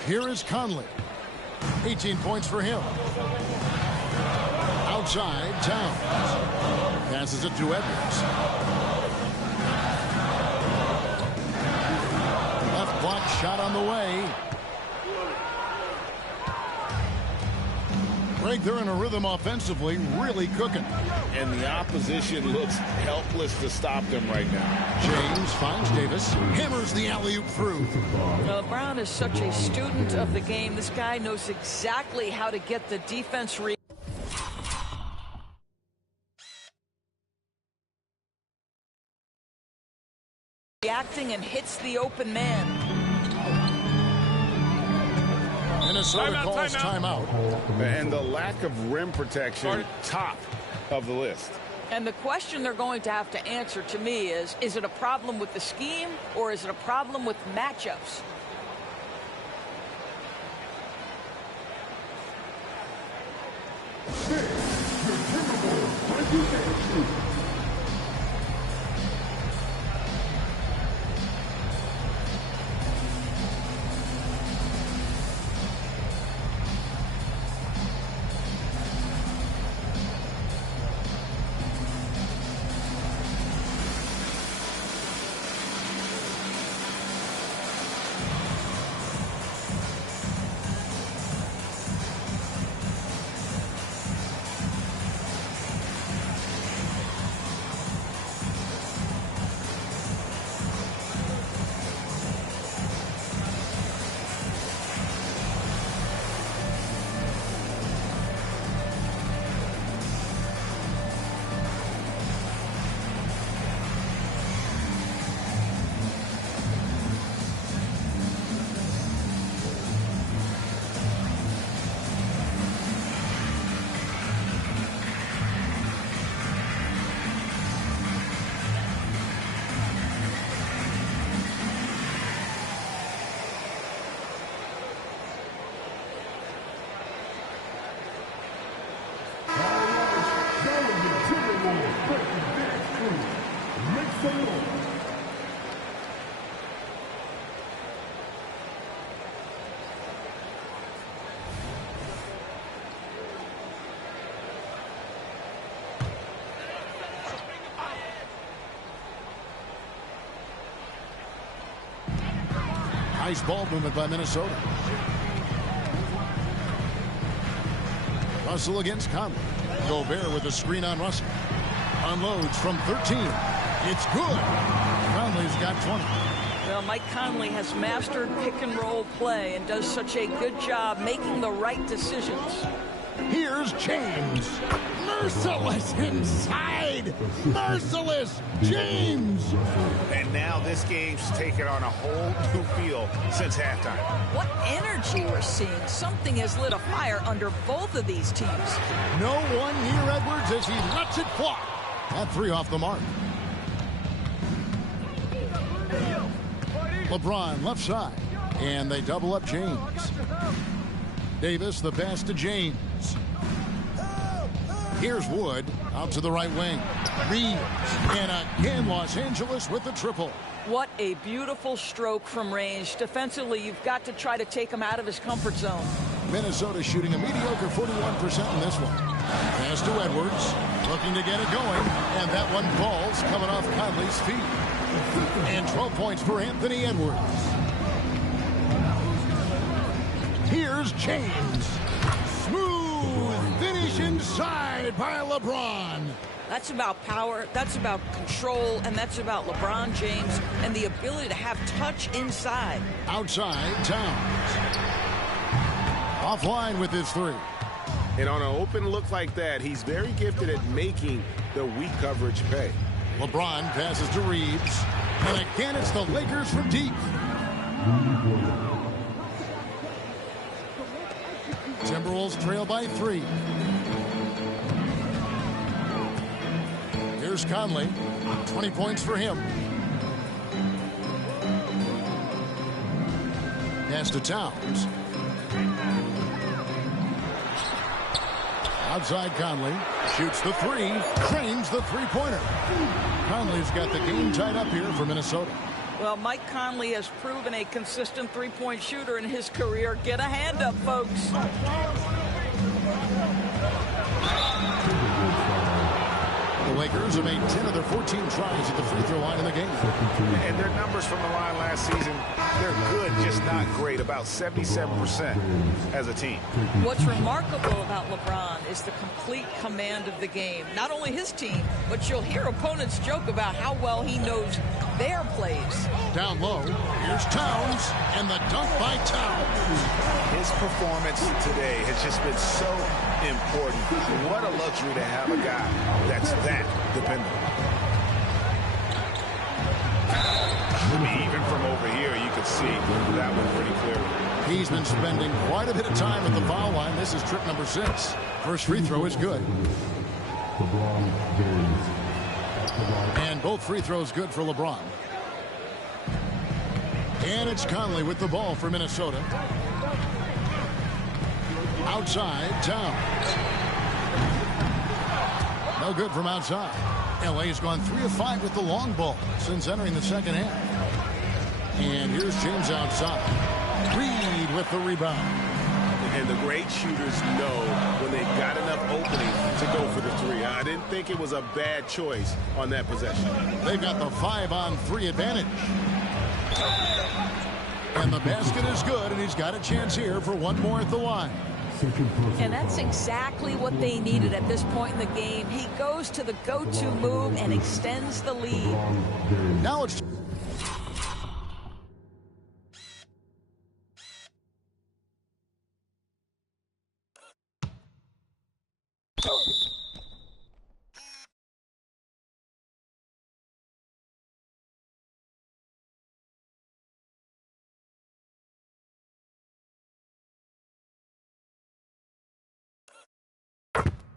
Here is Conley. 18 points for him. Outside, Towns. Passes it to Edwards. Left block shot on the way. Greg, they're in a rhythm offensively, really cooking. And the opposition looks helpless to stop them right now. James finds Davis, hammers the alley-oop through. Brown is such a student of the game. This guy knows exactly how to get the defense reacting and hits the open man. Minnesota calls timeout. And the lack of rim protection, top of the list. And the question they're going to have to answer to me is it a problem with the scheme or is it a problem with matchups? Nice ball movement by Minnesota. Russell against Conley. Gobert with a screen on Russell. Unloads from 13. It's good. Conley's got 20. Well, Mike Conley has mastered pick-and-roll play and does such a good job making the right decisions. Here's James. Merciless inside. Merciless James. And now this game's taken on a whole new feel since halftime. What energy we're seeing. Something has lit a fire under both of these teams. No one near Edwards as he lets it fly. That three off the mark. LeBron left side. And they double up James. Davis the pass to James. Here's Wood out to the right wing. Reeves. And again Los Angeles with the triple. What a beautiful stroke from range. Defensively, you've got to try to take him out of his comfort zone. Minnesota shooting a mediocre 41% in this one. Pass to Edwards. Looking to get it going. And that one falls coming off Conley's feet. And 12 points for Anthony Edwards. Here's James. Smooth finish inside by LeBron. That's about power, that's about control, and that's about LeBron James and the ability to have touch inside. Outside, Towns. Offline with his three. And on an open look like that, he's very gifted at making the weak coverage pay. LeBron passes to Reeves. And again, it's the Lakers from deep. Timberwolves trail by 3. Here's Conley. 20 points for him. Pass to Towns. Outside Conley. Shoots the three. Trains the three-pointer. Conley's got the game tied up here for Minnesota. Well, Mike Conley has proven a consistent three-point shooter in his career. Get a hand up, folks. The Lakers have made 10 of their 14 tries at the free throw line in the game. And their numbers from the line last season, they're good, just not great, about 77% as a team. What's remarkable about LeBron is the complete command of the game. Not only his team, but you'll hear opponents joke about how well he knows their plays. Down low, here's Towns, and the dunk by Towns. His performance today has just been so important. What a luxury to have a guy that's that dependable. I mean, even from over here, you could see that one pretty clearly. He's been spending quite a bit of time at the foul line. This is trip number 6. First free throw is good. And both free throws good for LeBron. And it's Conley with the ball for Minnesota. Outside, Towns. No good from outside. LA's gone 3 of 5 with the long ball since entering the second half. And here's James outside. Reed with the rebound. And the great shooters know when they've got enough opening to go for the three. I didn't think it was a bad choice on that possession. They've got the 5-on-3 advantage. And the basket is good, and he's got a chance here for one more at the line. And that's exactly what they needed at this point in the game. He goes to the go-to move and extends the lead. Now it's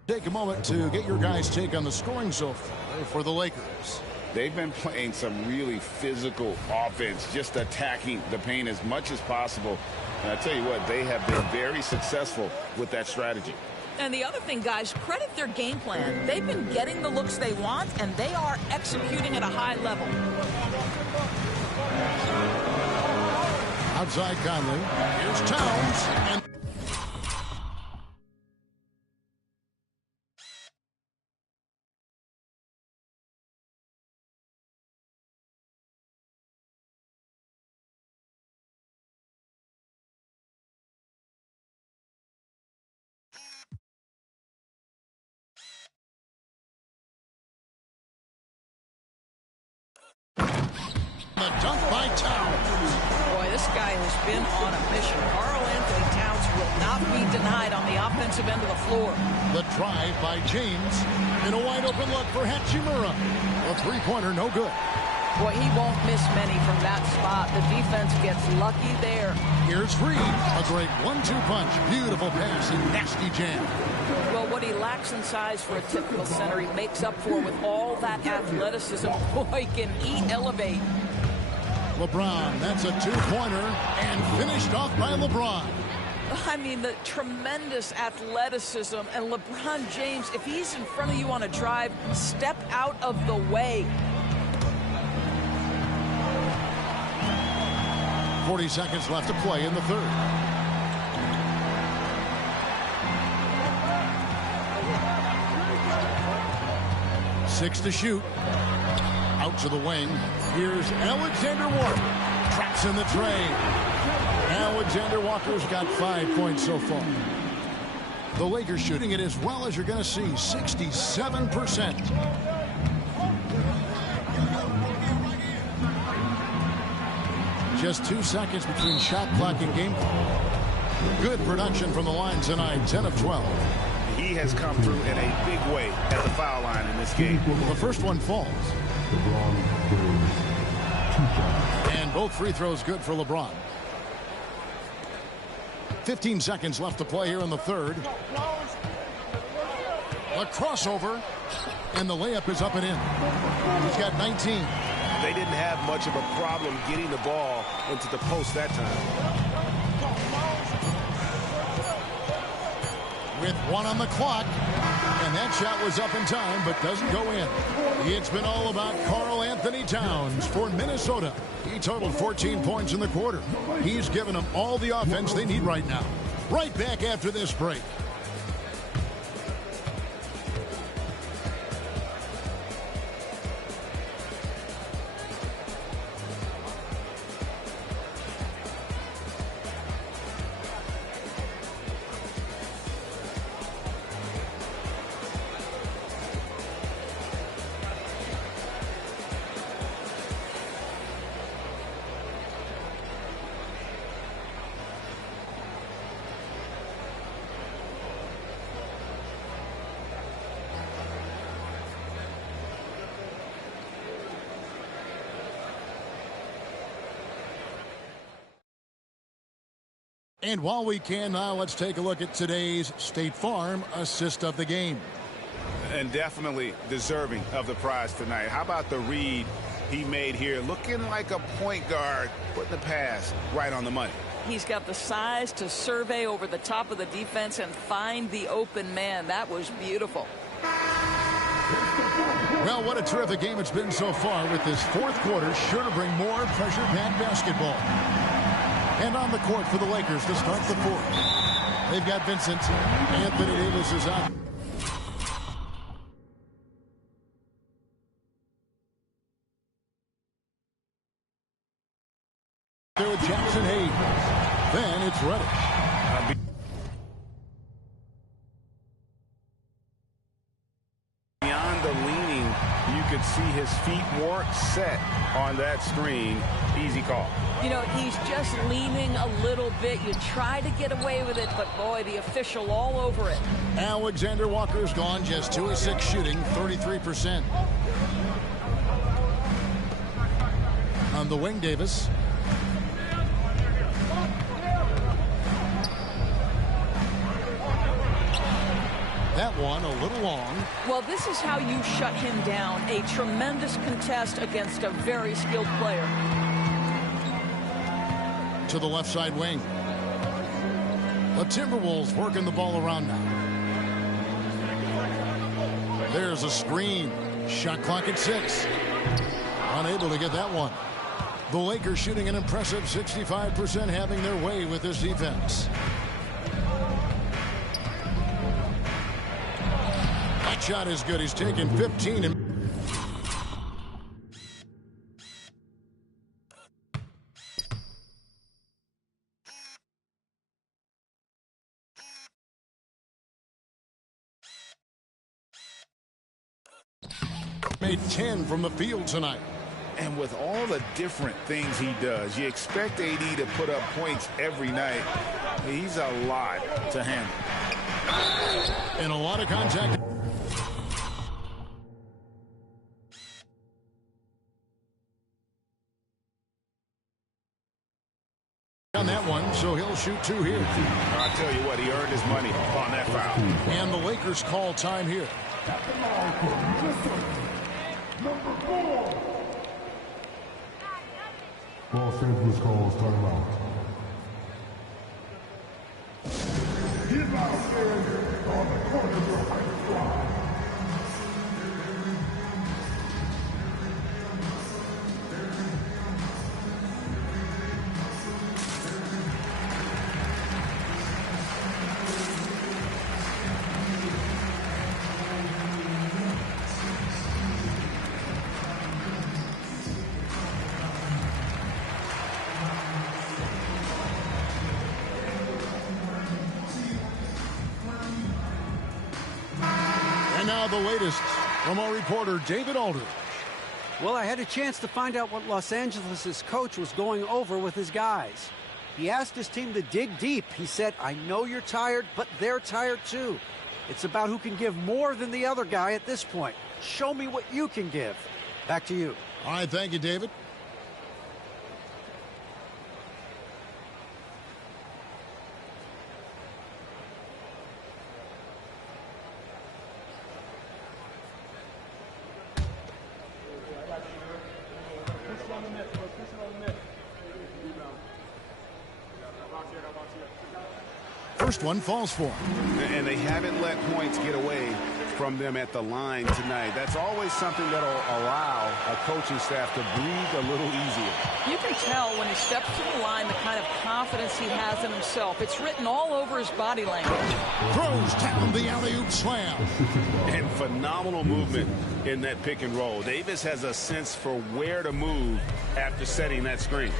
take a moment to get your guys' take on the scoring so far for the Lakers. They've been playing some really physical offense, just attacking the paint as much as possible. And I tell you what, they have been very successful with that strategy. And the other thing, guys, credit their game plan. They've been getting the looks they want, and they are executing at a high level. Outside Conley. Here's Towns. And the dunk by Towns. Boy, this guy has been on a mission. Karl Anthony Towns will not be denied on the offensive end of the floor. The drive by James. In a wide open look for Hachimura. A three-pointer, no good. Boy, he won't miss many from that spot. The defense gets lucky there. Here's Reed. A great 1-2 punch. Beautiful pass and nasty jam. Well, what he lacks in size for a typical center, he makes up for with all that athleticism. Boy, can he elevate. LeBron, that's a two-pointer, and finished off by LeBron. I mean, the tremendous athleticism. And LeBron James, if he's in front of you on a drive, step out of the way. 40 seconds left to play in the third. Six to shoot. Out to the wing. Here's Alexander Walker. Traps in the tray. Alexander Walker's got 5 points so far. The Lakers shooting it as well as you're going to see, 67%. Just 2 seconds between shot clock and game clock. Good production from the line tonight, 10 of 12. He has come through in a big way at the foul line in this game. The first one falls. And both free throws good for LeBron. 15 seconds left to play here in the third. A crossover, and the layup is up and in. He's got 19. They didn't have much of a problem getting the ball into the post that time. With 1 on the clock, and that shot was up in time but doesn't go in. It's been all about Karl Anthony Towns for Minnesota. He totaled 14 points in the quarter. He's given them all the offense they need right now. Right back after this break. And while we can now, let's take a look at today's State Farm assist of the game. And definitely deserving of the prize tonight. How about the read he made here? Looking like a point guard, putting the pass right on the money. He's got the size to survey over the top of the defense and find the open man. That was beautiful. Well, what a terrific game it's been so far, with this fourth quarter sure to bring more pressure-packed basketball. And on the court for the Lakers to start the fourth. They've got Vincent. Anthony Davis is out. There with Jackson Hayes. Then it's Reddish. Beyond the leaning, you could see his feet weren't set on that screen. Easy call. You know, he's just leaning a little bit. You try to get away with it, but boy, the official all over it. Alexander Walker's gone, just 2 of 6 shooting, 33%. On the wing, Davis. That one a little long. Well, this is how you shut him down. A tremendous contest against a very skilled player. To the left side wing. The Timberwolves working the ball around now. There's a screen. Shot clock at 6. Unable to get that one. The Lakers shooting an impressive 65%, having their way with this defense. That shot is good. He's taken 15 and made 10 from the field tonight. And with all the different things he does, you expect AD to put up points every night. He's a lot to handle. And a lot of contact. On that one, so he'll shoot 2 here. I'll tell you what, he earned his money on that foul. And the Lakers call time here. Number 4. Los Angeles calls timeout. He's out there on the corner of the high squad. Now the latest from our reporter, David Aldridge. Well, I had a chance to find out what Los Angeles' coach was going over with his guys. He asked his team to dig deep. He said, I know you're tired, but they're tired too. It's about who can give more than the other guy at this point. Show me what you can give. Back to you. All right, thank you, David. First one falls for him. And they haven't let points get away from them at the line tonight. That's always something that'll allow a coaching staff to breathe a little easier. You can tell when he steps to the line the kind of confidence he has in himself. It's written all over his body language. Throws down the alley-oop slam. And phenomenal movement in that pick and roll. Davis has a sense for where to move after setting that screen.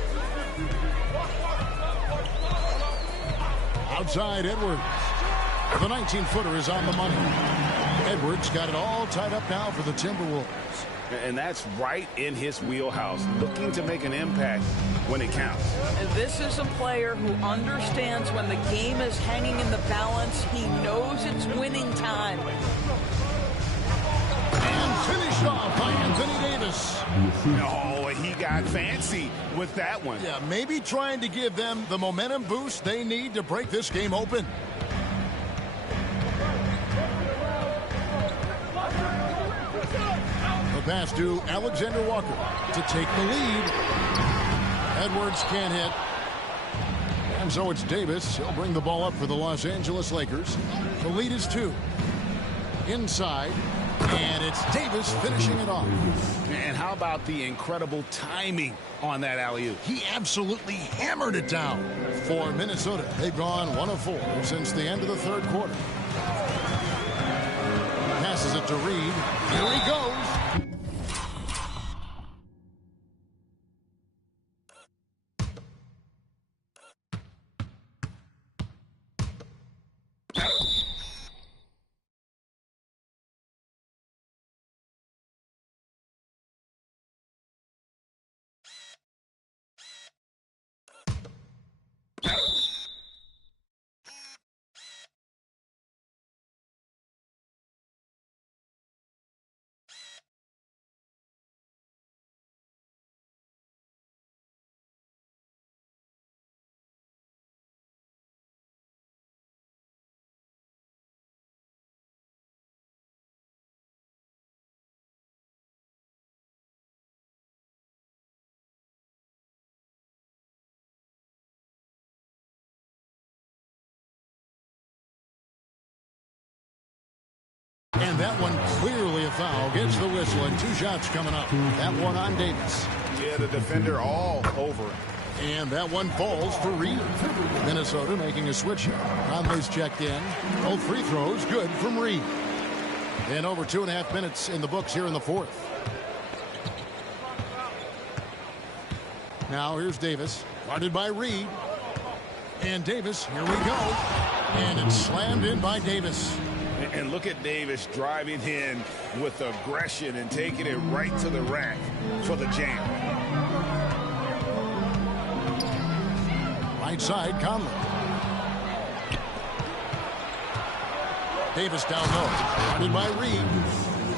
Outside Edwards. The 19-footer is on the money. Edwards got it all tied up now for the Timberwolves. And that's right in his wheelhouse, looking to make an impact when it counts. And this is a player who understands when the game is hanging in the balance. He knows it's winning time. And finished off by Anthony Davis. Oh, he got fancy with that one. Yeah, maybe trying to give them the momentum boost they need to break this game open. The pass to Alexander Walker to take the lead. Edwards can't hit. And so it's Davis. He'll bring the ball up for the Los Angeles Lakers. The lead is 2. Inside. And it's Davis finishing it off. And how about the incredible timing on that alley-oop? He absolutely hammered it down. For Minnesota, they've gone 1 of 4 since the end of the third quarter. Passes it to Reed. Here he goes. And that one clearly a foul. Gets the whistle and 2 shots coming up. That one on Davis. Yeah, the defender all over it. And that one falls for Reed. Minnesota making a switch. Conley's checked in. Both free throws good from Reed. And over 2.5 minutes in the books here in the fourth. Now here's Davis. Guarded by Reed. And Davis, here we go. And it's slammed in by Davis. And look at Davis driving in with aggression and taking it right to the rack for the jam. Right side, Conley. Davis down low. Guarded by Reed.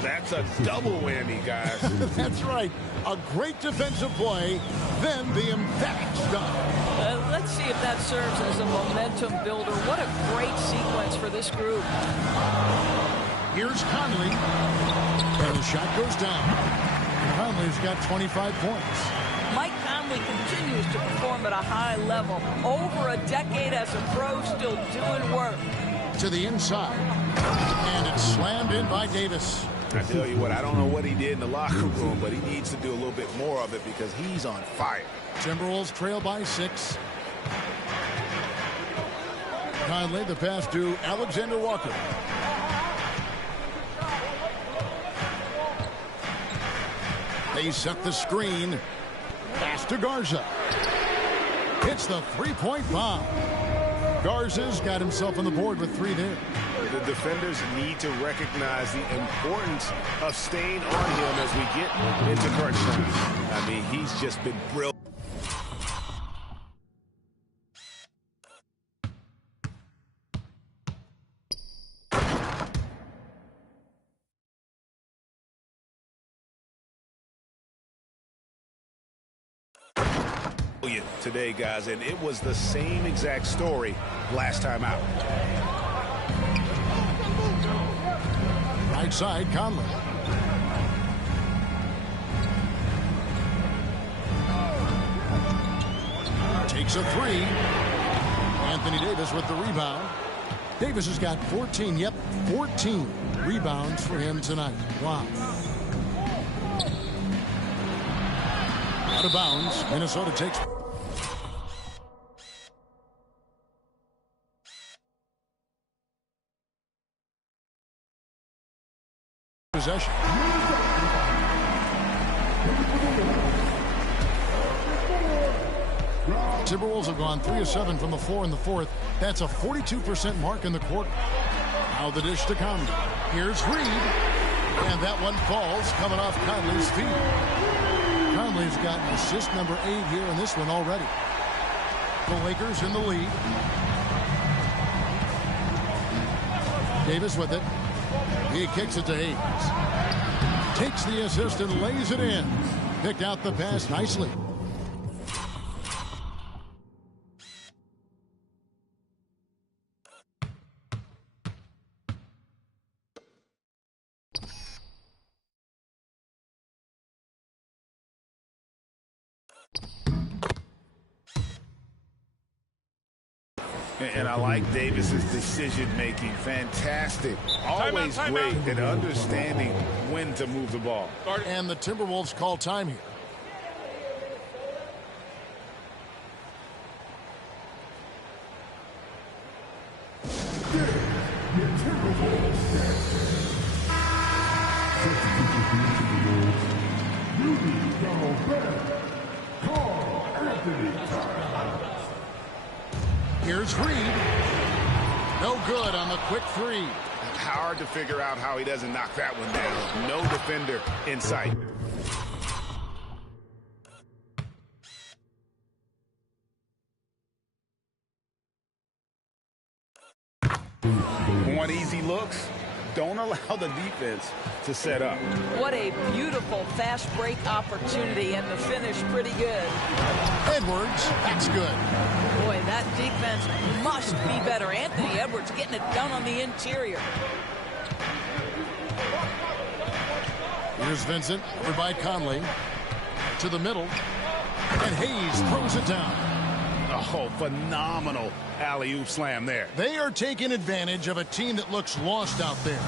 That's a double whammy, guys. That's right. A great defensive play, then the emphatic stop. Let's see if that serves as a momentum builder. What a great sequence for this group. Here's Conley. And the shot goes down. Conley's got 25 points. Mike Conley continues to perform at a high level. Over a decade as a pro, still doing work. To the inside. And it's slammed in by Davis. I tell you what, I don't know what he did in the locker room, but he needs to do a little bit more of it because he's on fire. Timberwolves trail by 6. Conley, the pass to Alexander Walker. They set the screen. Pass to Garza. Hits the three-point bomb. Garza's got himself on the board with 3 there. The defenders need to recognize the importance of staying on him as we get into crunch time. I mean, he's just been brilliant. Today, guys, and it was the same exact story last time out. Right side, Conley. Takes a 3. Anthony Davis with the rebound. Davis has got 14, 14 rebounds for him tonight. Wow. Out of bounds. Minnesota takes possession. Timberwolves have gone 3 of 7 from the floor in the fourth. That's a 42% mark in the quarter. Now the dish to Conley. Here's Reed. And that one falls coming off Conley's feet. Conley's got assist number 8 here in this one already. The Lakers in the lead. Davis with it. He kicks it to Hayes. Takes the assist and lays it in. Picked out the pass nicely. And I like Davis's decision-making. Fantastic. Always great at understanding when to move the ball. And the Timberwolves call time here. Here's Reed. No good on the quick 3. Hard to figure out how he doesn't knock that one down. No defender in sight. Want easy looks? Don't allow the defense to set up. What a beautiful fast break opportunity, and the finish pretty good. Edwards, that's good. Boy, that defense must be better. Anthony Edwards getting it done on the interior. Here's Vincent, over by Conley. To the middle. And Hayes throws it down. Oh, phenomenal alley-oop slam there. They are taking advantage of a team that looks lost out there.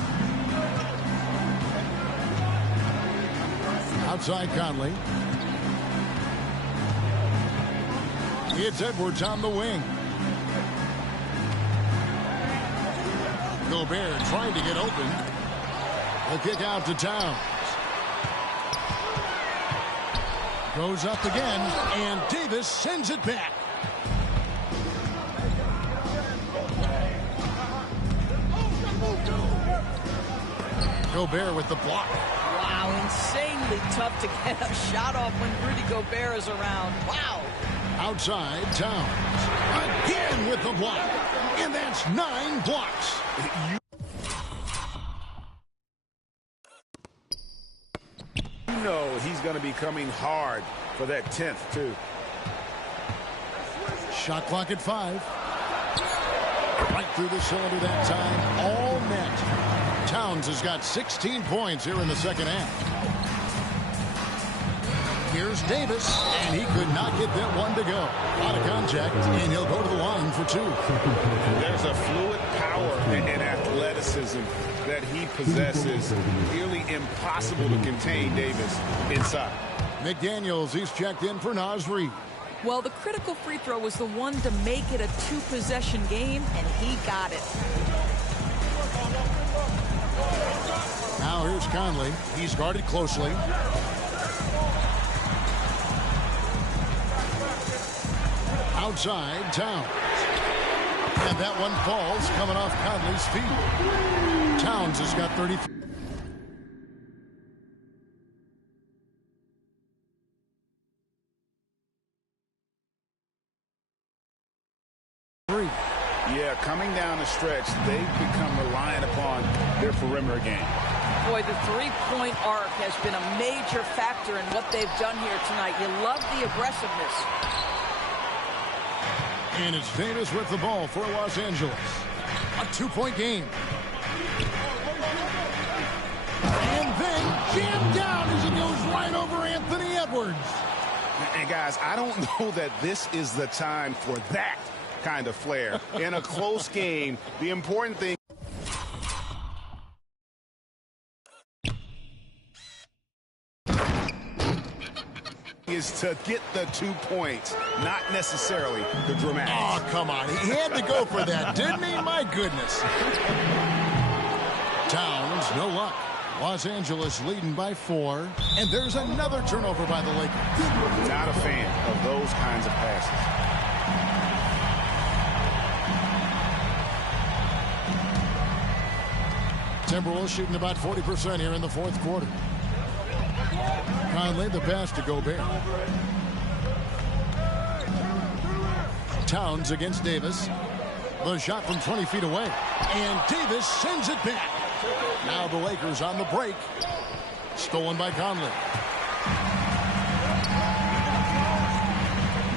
Outside Conley. It's Edwards on the wing. Gobert trying to get open. A kick out to Towns. Goes up again, and Davis sends it back. Gobert with the block. Wow, insanely tough to get a shot off when Rudy Gobert is around. Wow. Outside, Towns. Again with the block. And that's 9 blocks. You know he's going to be coming hard for that 10th, too. Shot clock at 5. Right through the cylinder that time. All net. Towns has got 16 points here in the second half. Here's Davis, and he could not get that one to go. Out of contact, and he'll go to the line for 2. There's a fluid power and athleticism that he possesses. Nearly impossible to contain Davis inside. McDaniels, he's checked in for Naz Reid. Well, the critical free throw was the one to make it a 2-possession game, and he got it. Now here's Conley. He's guarded closely. Outside, Towns. And that one falls coming off Conley's feet. Towns has got 33. Yeah, coming down the stretch, they've become reliant upon their perimeter game. Boy, the three-point arc has been a major factor in what they've done here tonight. You love the aggressiveness. And it's Davis with the ball for Los Angeles. A 2-point game. And then jammed down as it goes right over Anthony Edwards. And guys, I don't know that this is the time for that kind of flair. In a close game, the important thing is to get the 2 points, not necessarily the dramatics. Oh, come on. He had to go for that, didn't he? My goodness. Towns, no luck. Los Angeles leading by 4. And there's another turnover by the Lakers. Not a fan of those kinds of passes. Timberwolves shooting about 40% here in the fourth quarter. Conley, the pass to Gobert. Towns against Davis. The shot from 20 feet away. And Davis sends it back. Now the Lakers on the break. Stolen by Conley.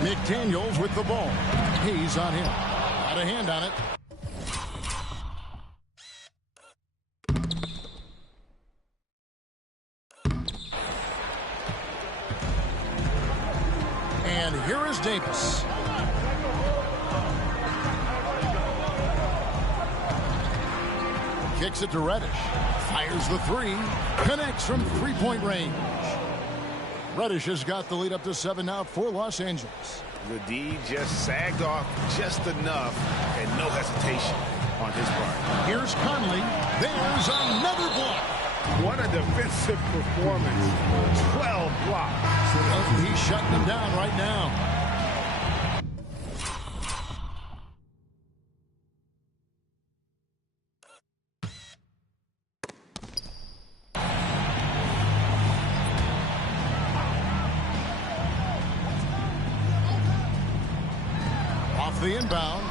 McDaniels with the ball. He's on him. Got a hand on it. And here is Davis. Kicks it to Reddish. Fires the 3. Connects from three-point range. Reddish has got the lead up to 7 now for Los Angeles. The D just sagged off just enough and no hesitation on his part. Here's Conley. There's another block. What a defensive performance. 12 blocks. Well, he's shutting them down right now. Off the inbound.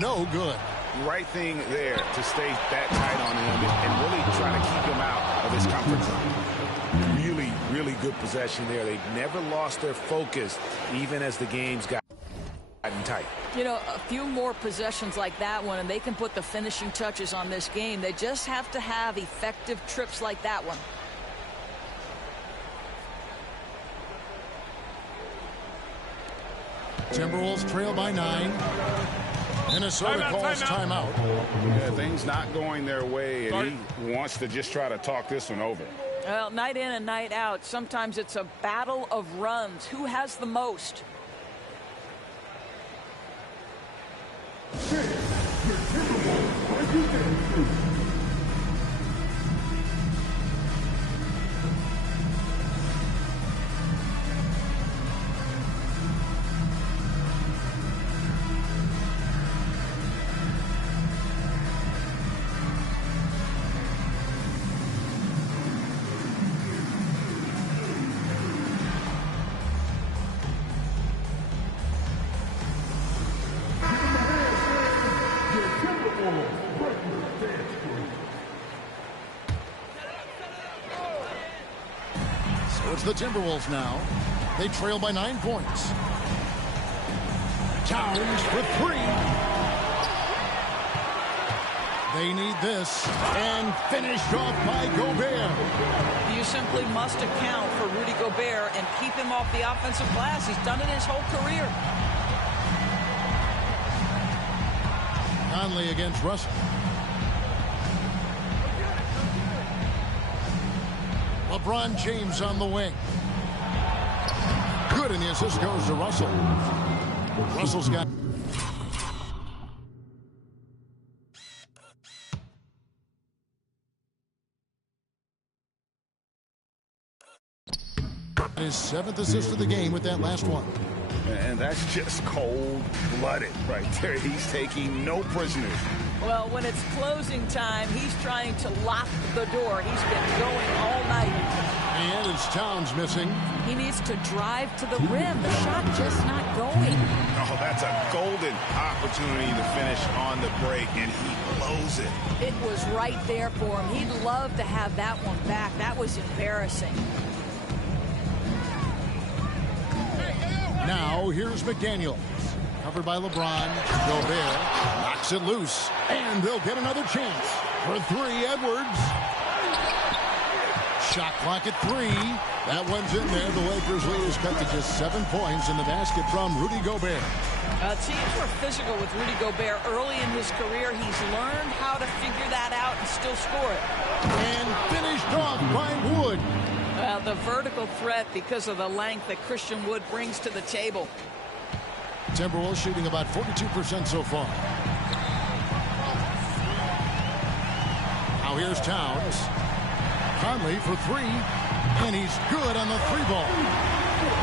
No good. Right thing there to stay that tight on him and really try to keep him out of his comfort zone. Really, really good possession there. They've never lost their focus, even as the game's gotten tight. You know, a few more possessions like that one, and they can put the finishing touches on this game. They just have to have effective trips like that one. Timberwolves trail by 9. Minnesota calls timeout. Yeah, things not going their way, and he wants to just try to talk this one over. Well, night in and night out, sometimes it's a battle of runs. Who has the most? So it's the Timberwolves now. They trail by 9 points. Towns for 3. They need this, and finished off by Gobert. You simply must account for Rudy Gobert and keep him off the offensive glass. He's done it his whole career. Conley against Russell. LeBron James on the wing. Good, and the assist goes to Russell. Russell's got... his 7th assist of the game with that last one. And that's just cold-blooded right there. He's taking no prisoners. Well, when it's closing time, he's trying to lock the door. He's been going all night. And it's Towns missing. He needs to drive to the rim. The shot just not going. Oh, that's a golden opportunity to finish on the break, and he blows it. It was right there for him. He'd love to have that one back. That was embarrassing. Now, here's McDaniels. Covered by LeBron. Gobert knocks it loose. And they'll get another chance. For 3, Edwards. Shot clock at 3. That one's in there. The Lakers lead is cut to just 7 points in the basket from Rudy Gobert. Teams were physical with Rudy Gobert early in his career. He's learned how to figure that out and still score it. And finished off by Wood. Well, the vertical threat because of the length that Christian Wood brings to the table. Timberwolves shooting about 42% so far. Now here's Towns. Conley for 3. And he's good on the 3-ball.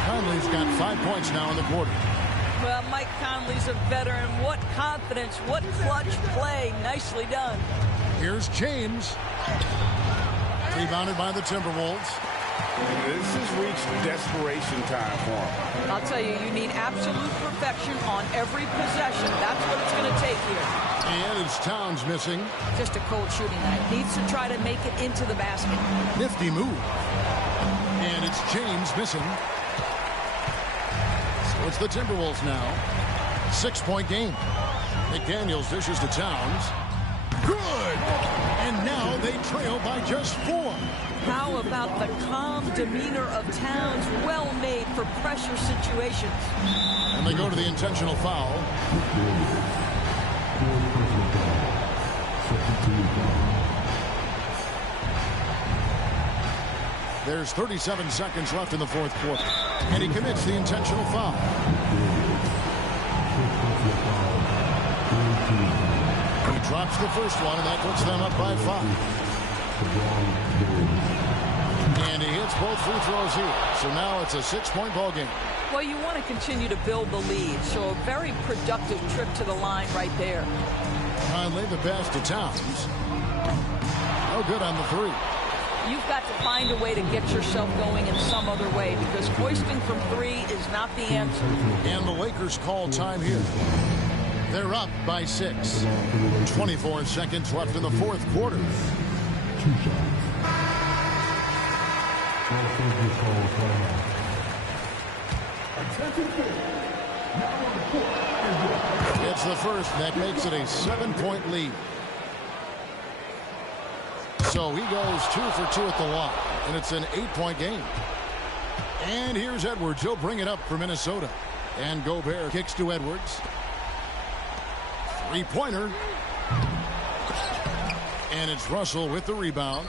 Conley's got 5 points now in the quarter. Well, Mike Conley's a veteran. What confidence, what clutch play. Nicely done. Here's James. Rebounded by the Timberwolves. This has reached desperation time for him. I'll tell you, you need absolute perfection on every possession. That's what it's going to take here. And it's Towns missing. Just a cold shooting night. Needs to try to make it into the basket. Nifty move. And it's James missing. So it's the Timberwolves now. 6-point game. McDaniels dishes to Towns. Good! And now they trail by just 4. How about the calm demeanor of Towns? Well made for pressure situations. And they go to the intentional foul. There's 37 seconds left in the 4th quarter. And he commits the intentional foul. He drops the first one, and that puts them up by 5. And he hits both free throws here. So now it's a 6-point ball game. Well, you want to continue to build the lead. So a very productive trip to the line right there. Conley the pass to Towns. No good on the 3. You've got to find a way to get yourself going in some other way because hoisting from 3 is not the answer. And the Lakers call time here. They're up by 6. 24 seconds left in the 4th quarter. 2 shots. It's the first. That makes it a 7-point lead. So he goes 2 for 2 at the line, and it's an 8-point game. And here's Edwards. He'll bring it up for Minnesota. And Gobert kicks to Edwards. 3-pointer. And it's Russell with the rebound.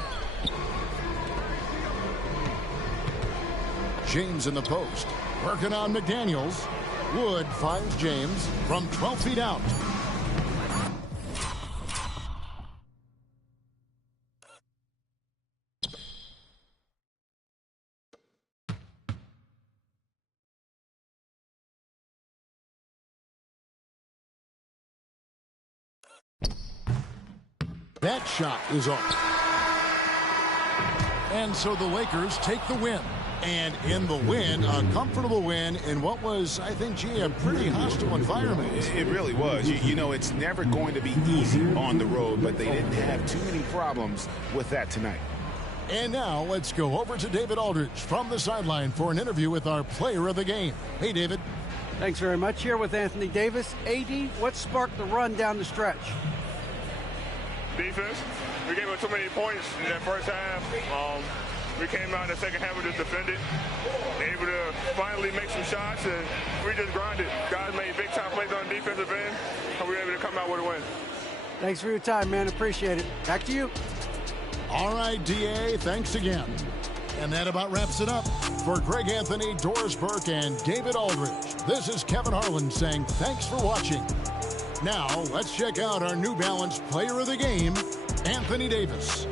James in the post. Working on McDaniels. Wood finds James from 12 feet out. That shot is off. And so the Lakers take the win. And in the win, a comfortable win in what was, I think, gee, a pretty hostile environment. It really was. You know, it's never going to be easy on the road, but they didn't have too many problems with that tonight. And now let's go over to David Aldridge from the sideline for an interview with our player of the game. Hey, David. Thanks very much. Here with Anthony Davis. AD, what sparked the run down the stretch? Defense. We gave up too many points in that first half. We came out in the second half and just defended. Able to finally make some shots, and we just grinded. Guys made big-time plays on the defensive end, and we were able to come out with a win. Thanks for your time, man. Appreciate it. Back to you. All right, DA, thanks again. And that about wraps it up. For Greg Anthony, Doris Burke, and David Aldridge, this is Kevin Harlan saying thanks for watching. Now, let's check out our New Balance player of the game, Anthony Davis.